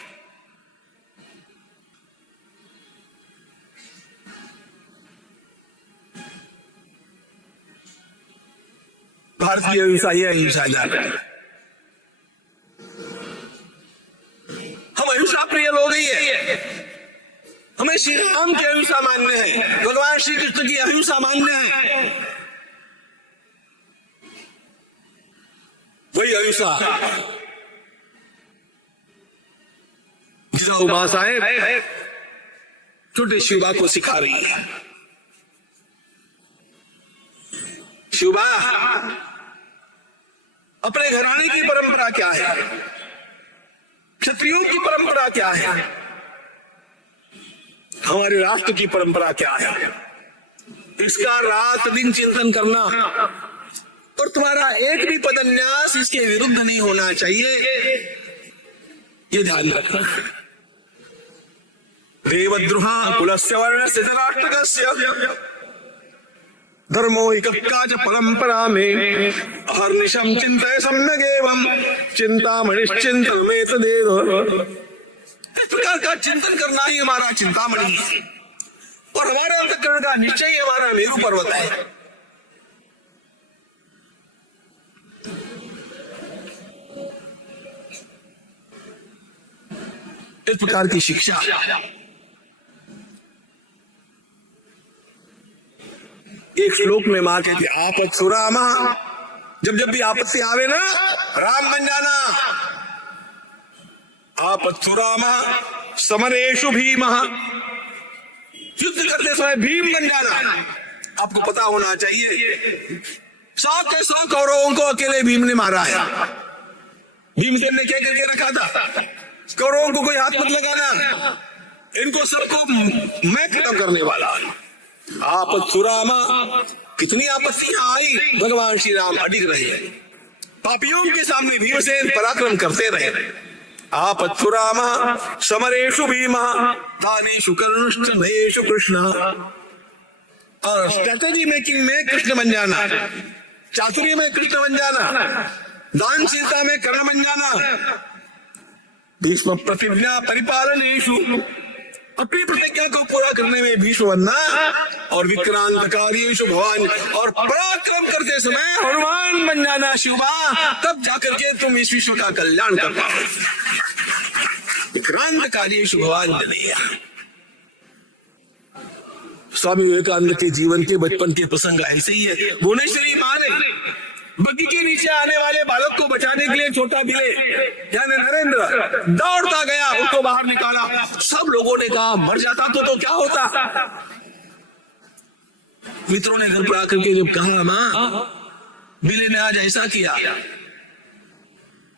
भारतीय अहिंसा ही अहिंसा जान है। हम अहिंसा प्रिय लोग ही है। हमें श्री राम की अहिंसा मान्य है, भगवान श्री कृष्ण की अहिंसा मान्य है। वही अहिंसा जिसा उमा साहेब छोटे शिवा को सिखा रही है। शिवा, अपने घराने की परंपरा क्या है, क्षत्रियों की परंपरा क्या है, हमारे राष्ट्र की परंपरा क्या है, इसका रात दिन चिंतन करना और तुम्हारा एक भी पदन्यास इसके विरुद्ध नहीं होना चाहिए, ये ध्यान रखना। देवद्रोहा कुलस्य वर्णस्य राष्ट्रकस्य धर्मो हि कक्काच परंपरा में अहर्निशम चिंतय सम्यक एवं चिंतामणिश्चिंतनमेतदेव। इस प्रकार का चिंतन करना ही हमारा चिंतामणि है और हमारे अंतःकरण का निश्चय ही हमारा मेरु पर्वत है। इस प्रकार की शिक्षा एक श्लोक में मां कहती आपत्सु रामा, जब जब भी आपत्ति आवे ना राम बन जाना। आपत्सु रामा समरेषु भीमः, युद्ध करते समय भीम बन जाना। आपको पता होना चाहिए 100 के 100 कौरवों को अकेले भीम ने मारा है। भीमसेन ने क्या करके रखा था, कौरवों को कोई हाथ मत लगाना, इनको सबको मैं खत्म करने वाला। आपत्सु रामा, कितनी आपत्तियां आई, भगवान श्री राम अडिग रहे। पापियों के सामने भीमसेन पराक्रम करते रहे। आपत्सु रामा समरेषु भीमः दानेषु कर्णश्च नयेषु कृष्ण। और स्ट्रेटेजी मेकिंग में कृष्ण बन जाना, चातुर्य में कृष्ण बन जाना, दानशीलता में कर्ण बन जाना। भीष्म प्रतिज्ञा परिपालनेषु, अपनी प्रतिज्ञा को पूरा करने में भीष्म बनना। और विक्रांत कार्येषु भवान, और पराक्रम करते समय हनुमान बन जाना शिवा, तब जाकर के तुम इस विश्व का कल्याण कर पाओ। विक्रांत कार्येषु भवान जनेया। स्वामी विवेकानंद के जीवन के बचपन के प्रसंग ऐसे ही है। भुवनेश्वरी मां ने बग्गी के नीचे आने वाले बालक को बचाने के लिए छोटा बिले यानी नरेंद्र दौड़ता गया, उसको बाहर निकाला। सब लोगों ने कहा मर जाता तो क्या होता। मित्रों ने घर पर आकर के जब कहा मां बिले ने आज ऐसा किया।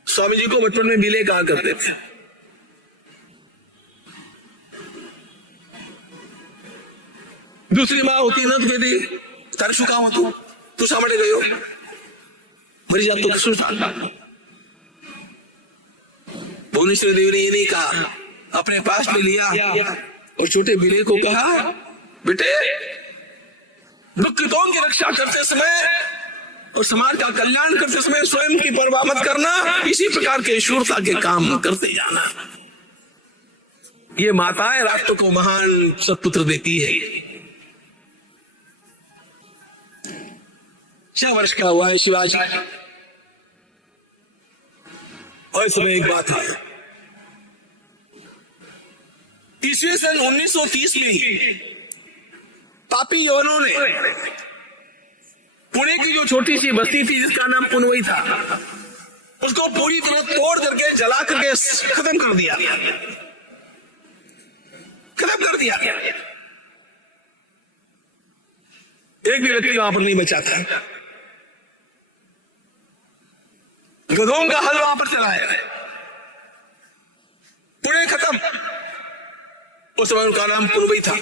स्वामी जी को बचपन में बिले कहा करते थे। दूसरी माँ होती ना तो कहती तारे शू काम होતું, તું શા માટે ગયો, मरी जात तो कसू। भुवनेश्वर देवी ने ये नहीं कहा, अपने पास में लिया और छोटे बिले को कहा बेटे दुखितों की रक्षा करते समय और समाज का कल्याण करते समय स्वयं की परवाह मत करना, इसी प्रकार के शूरता के काम करते जाना। ये माताएं राष्ट्र को महान सत्पुत्र देती है। 6 वर्ष का हुआ है शिवाजी, और इस समय एक बात है, ईस्वी सन 1930 में ही पापी यवनों ने पुणे की जो छोटी सी बस्ती थी जिसका नाम पुनवई था, उसको पूरी तरह तोड़ करके जला करके खत्म कर दिया। एक भी व्यक्ति वहां पर नहीं बचा था। गधों का हल वहां पर चला है, पुणे खत्म। उस समय उनका नाम पुनवई था,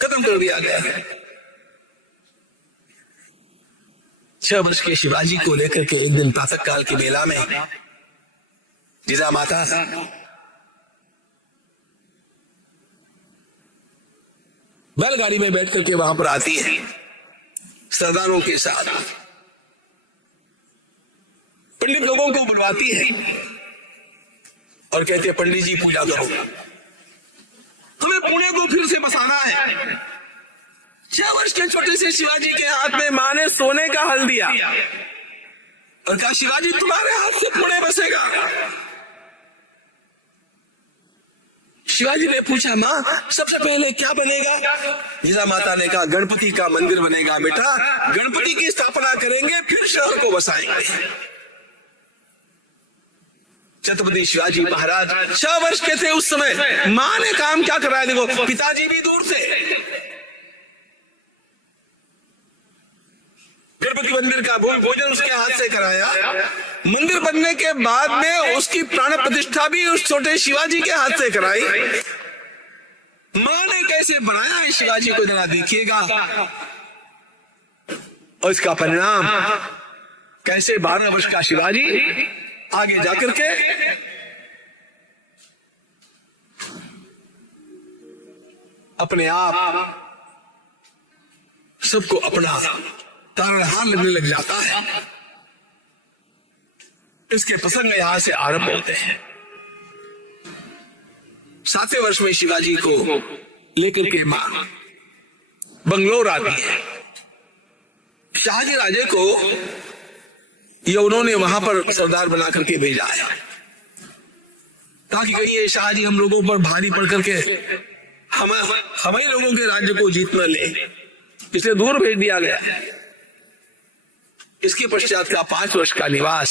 खत्म कर दिया गया। 6 वर्ष के शिवाजी को लेकर के एक दिन प्रातः काल की बेला में जीजा माता बैलगाड़ी में बैठ करके वहां पर आती है सरदारों के साथ। पंडित लोगों को बुलवाती है और कहती है पंडित जी पूजा करो, हमें पुणे को फिर से बसाना है। 6 वर्ष के छोटे से शिवाजी के हाथ में मां ने सोने का हल दिया और कहा शिवाजी तुम्हारे हाथ से पुणे बसेगा। शिवाजी ने पूछा मां सबसे पहले क्या बनेगा। जीजा माता ने कहा गणपति का मंदिर बनेगा बेटा, गणपति की स्थापना करेंगे फिर शहर को बसाएंगे। छत्रपति शिवाजी महाराज 6 वर्ष के थे उस समय, मां ने काम क्या कराया देखो। पिताजी भी दूर थे, गणपति मंदिर का भोजन उसके हाथ से कराया। मंदिर बनने के बाद में उसकी प्राण प्रतिष्ठा भी उस छोटे शिवाजी के हाथ से कराई। मां ने कैसे बनाया है शिवाजी को जरा देखिएगा, और इसका परिणाम कैसे 12 वर्ष का शिवाजी आगे जाकर के अपने आप सबको अपना तारणहार लगने लग जाता है। इसके प्रसंग यहां से आरंभ होते हैं। 7वें वर्ष में शिवाजी को लेकर के मां बंगलोर आती है। शाहजी राजे को ये उन्होंने वहां पर सरदार बना करके भेजा है, ताकि कहीं ये शाहजी हम लोगों पर भारी पड़ करके हम ही लोगों के राज्य को जीत न ले, इसलिए दूर भेज दिया गया। इसके पश्चात का 5 वर्ष का निवास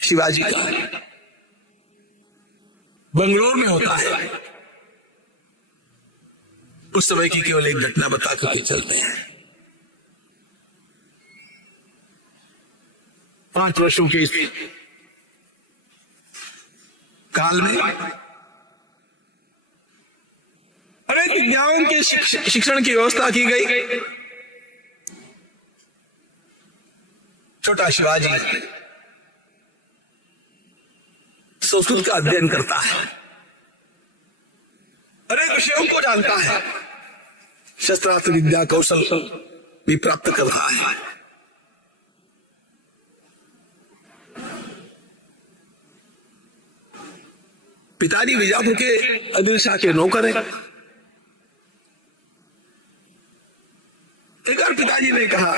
शिवाजी का बंगलोर में होता है। उस समय की केवल एक घटना बता करके चलते हैं। 5 वर्षों के इस काल में अनेक विद्याओं के शिक्षण की व्यवस्था की गई। छोटा शिवाजी संस्कृत का अध्ययन करता है, अनेक विषयों को जानता है, शस्त्रास्त्र विद्या कौशल भी प्राप्त कर रहा है। पिताजी बीजापुर के आदिल शाह के नौकर हैं। एक बार पिताजी ने कहा,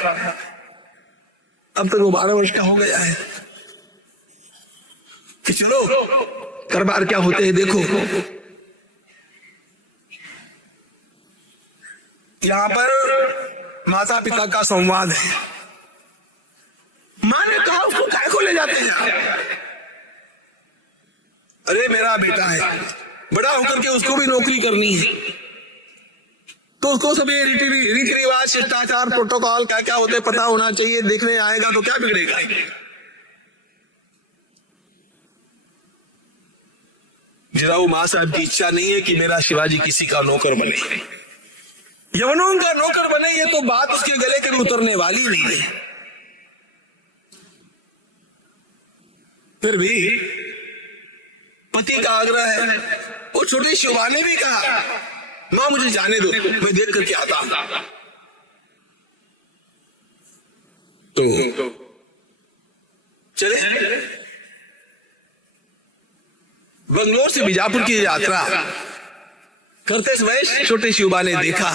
अब तक वो 12 वर्ष का हो गया है, कि चलो करबार क्या होते हैं देखो। यहां पर माता पिता का संवाद है। मां ने कहा उसको काय को ले जाते हैं? अरे मेरा बेटा है, बड़ा होकर के उसको भी नौकरी करनी है, तो उसको सभी रीति रिवाज शिष्टाचार प्रोटोकॉल क्या क्या होते पता होना चाहिए। देखने आएगा तो क्या बिगड़ेगा। जिराऊ मां साहब की इच्छा नहीं है कि मेरा शिवाजी किसी का नौकर बने, यवनों का नौकर बने, ये तो बात उसके गले के उतरने वाली नहीं है। फिर भी पति का आग्रह है। वो छोटी शिवा ने भी कहा, मां मुझे जाने दो, मैं देख करके आता हूं। तो चले बंगलोर से बीजापुर की यात्रा करते समय छोटे शिवा ने देखा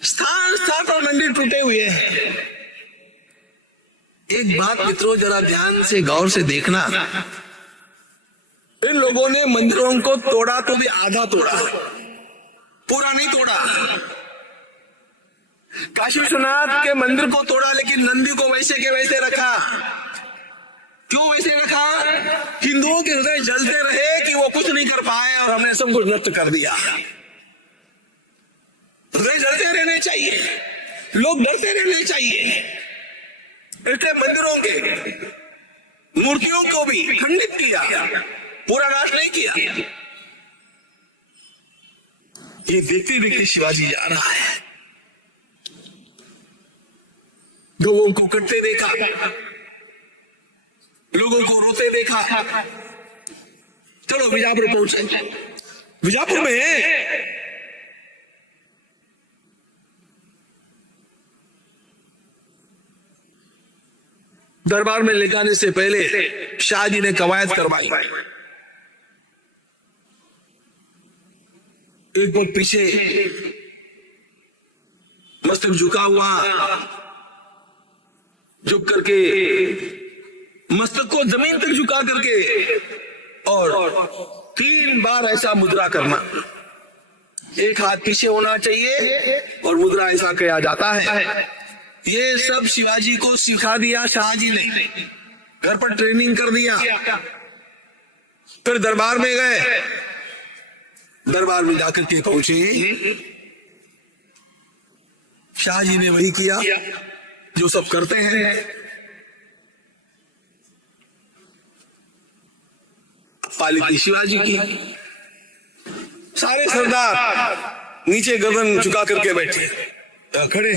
स्थान स्थान पर मंदिर टूटे हुए हैं। एक बात मित्रों जरा ध्यान से गौर से देखना, इन लोगों ने मंदिरों को तोड़ा तो भी आधा तोड़ा, पूरा नहीं तोड़ा। काशी विश्वनाथ के मंदिर को तोड़ा, लेकिन नंदी को वैसे के वैसे रखा। क्यों वैसे रखा? हिंदुओं के हृदय जलते रहे कि वो कुछ नहीं कर पाए और हमने सब कुछ नष्ट कर दिया। हृदय जलते रहने चाहिए, लोग डरते रहने चाहिए। इसलिए मंदिरों के मूर्तियों को भी खंडित किया, पूरा नाश नहीं किया। ये देखते देखते शिवाजी जा रहा है, लोगों को कटते देखा, लोगों को रोते देखा। चलो बीजापुर पहुंचे। बीजापुर में दरबार में ले जाने से पहले शाहजी ने कवायद करवाई। एक बार पीछे मस्तक झुका हुआ, झुक करके मस्तक को जमीन तक झुका करके और 3 बार ऐसा मुद्रा करना। एक हाथ पीछे होना चाहिए और मुद्रा ऐसा किया जाता है। ये सब शिवाजी को सिखा दिया शाहजी ने, घर पर ट्रेनिंग कर दिया। फिर दरबार में गए, दरबार में जाकर के पहुंचे। शाहजी ने वही किया जो सब करते हैं। पालिकी शिवाजी की। सारे सरदार नीचे गर्दन झुका करके बैठे खड़े।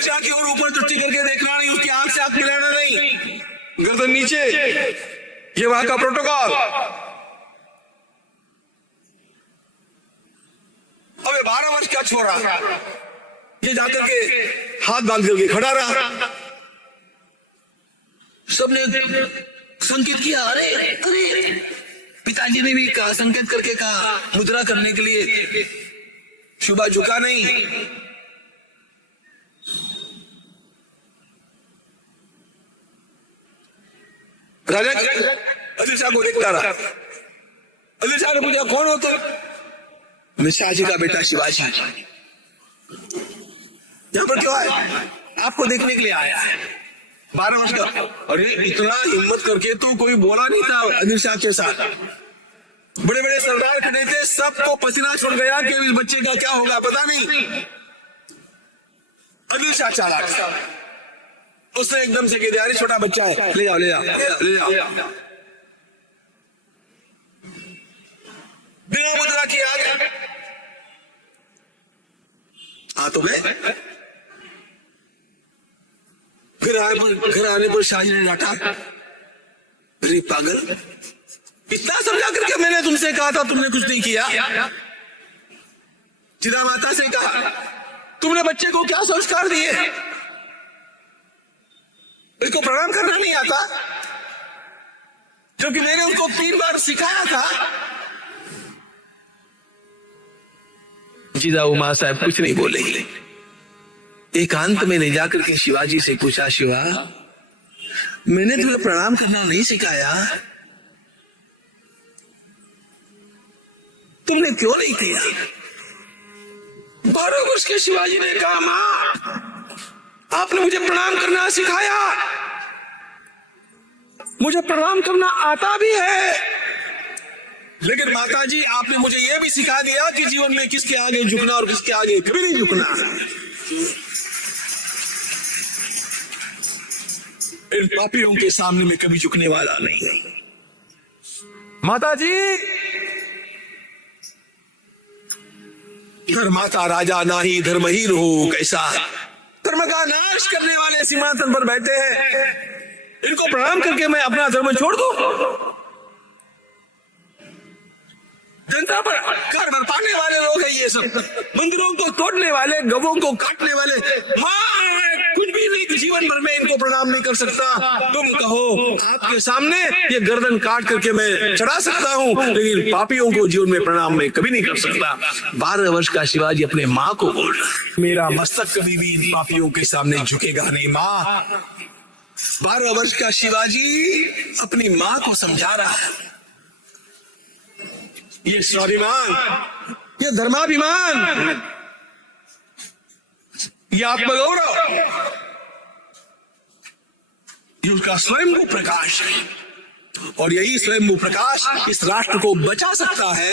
शाह की ओर ऊपर दृष्टि करके देखना नहीं, उसकी आंख से आंख मिलाना नहीं, गर्दन नीचे। ये वहां का प्रोटोकॉल। 12 वर्ष का छोरा ये जाकर के हाथ बांध करके खड़ा रहा। सबने संकेत किया, अरे अरे, पिताजी ने भी कहा, संकेत करके कहा मुद्रा करने के लिए। शुभा झुका नहीं। राजा अदिल शाह को देखता रहा। अदिल शाह ने पूछा, कौन हो तुम? शाहजी का बेटा शिवाजी। यहाँ पर क्यों आया? आपको देखने के लिए आया है। 12 वर्ष का। अरे इतना हिम्मत करके तो कोई बोला नहीं था अदिल शाह के साथ। बड़े बड़े सरदार खड़े थे, सबको पसीना छूट गया कि इस बच्चे का क्या होगा पता नहीं। अदिल शाह चालाक, उसने एकदम से कह दिया, अरे छोटा बच्चा है, ले जाओ ले जाओ ले जाओ। बिना मुद्रा की आ गया। तो गए। घर आने पर शाहजी ने डांटा, अरे पागल, इतना समझा करके मैंने तुमसे कहा था, तुमने कुछ नहीं किया। चिदा माता से कहा, तुमने बच्चे को क्या संस्कार दिए? इसको प्रणाम करना नहीं आता, क्योंकि मैंने उसको 3 बार सिखाया था। जिदा उमा साहब कुछ नहीं बोले। एकांत में ले जाकर के शिवाजी से पूछा, शिवा, मैंने तुम्हें प्रणाम करना नहीं सिखाया, तुमने क्यों नहीं किया? 12 वर्ष के शिवाजी ने कहा, मां, आपने मुझे प्रणाम करना सिखाया, मुझे प्रणाम करना आता भी है, लेकिन माताजी आपने मुझे यह भी सिखा दिया कि जीवन में किसके आगे झुकना और किसके आगे कभी नहीं झुकना। इन पापियों के सामने में कभी झुकने वाला नहीं। माताजी, धर्माता राजा नाही धर्महीन हो कैसा, धर्म का नाश करने वाले सिंहासन पर बैठे हैं, इनको प्रणाम करके मैं अपना धर्म छोड़ दूं? जनता पर घर बरपाने वाले लोग हैं ये सब, मंदिरों को तोड़ने वाले, गवों को काटने वाले। मां, कुछ भी नहीं, जीवन भर में इनको प्रणाम नहीं कर सकता। तुम कहो आपके सामने ये गर्दन काट करके मैं चढ़ा सकता हूँ, लेकिन पापियों को जीवन में प्रणाम मैं कभी नहीं कर सकता। 12 वर्ष का शिवाजी अपने माँ को बोल रहा, मेरा मस्तक कभी भी इन पापियों के सामने झुकेगा नहीं माँ। 12 वर्ष का शिवाजी अपनी माँ को समझा रहा है, ये स्वाभिमान, ये धर्माभिमान, ये आत्मगौरव, ये उसका स्वयं प्रकाश है, और यही स्वयं प्रकाश इस राष्ट्र को बचा सकता है।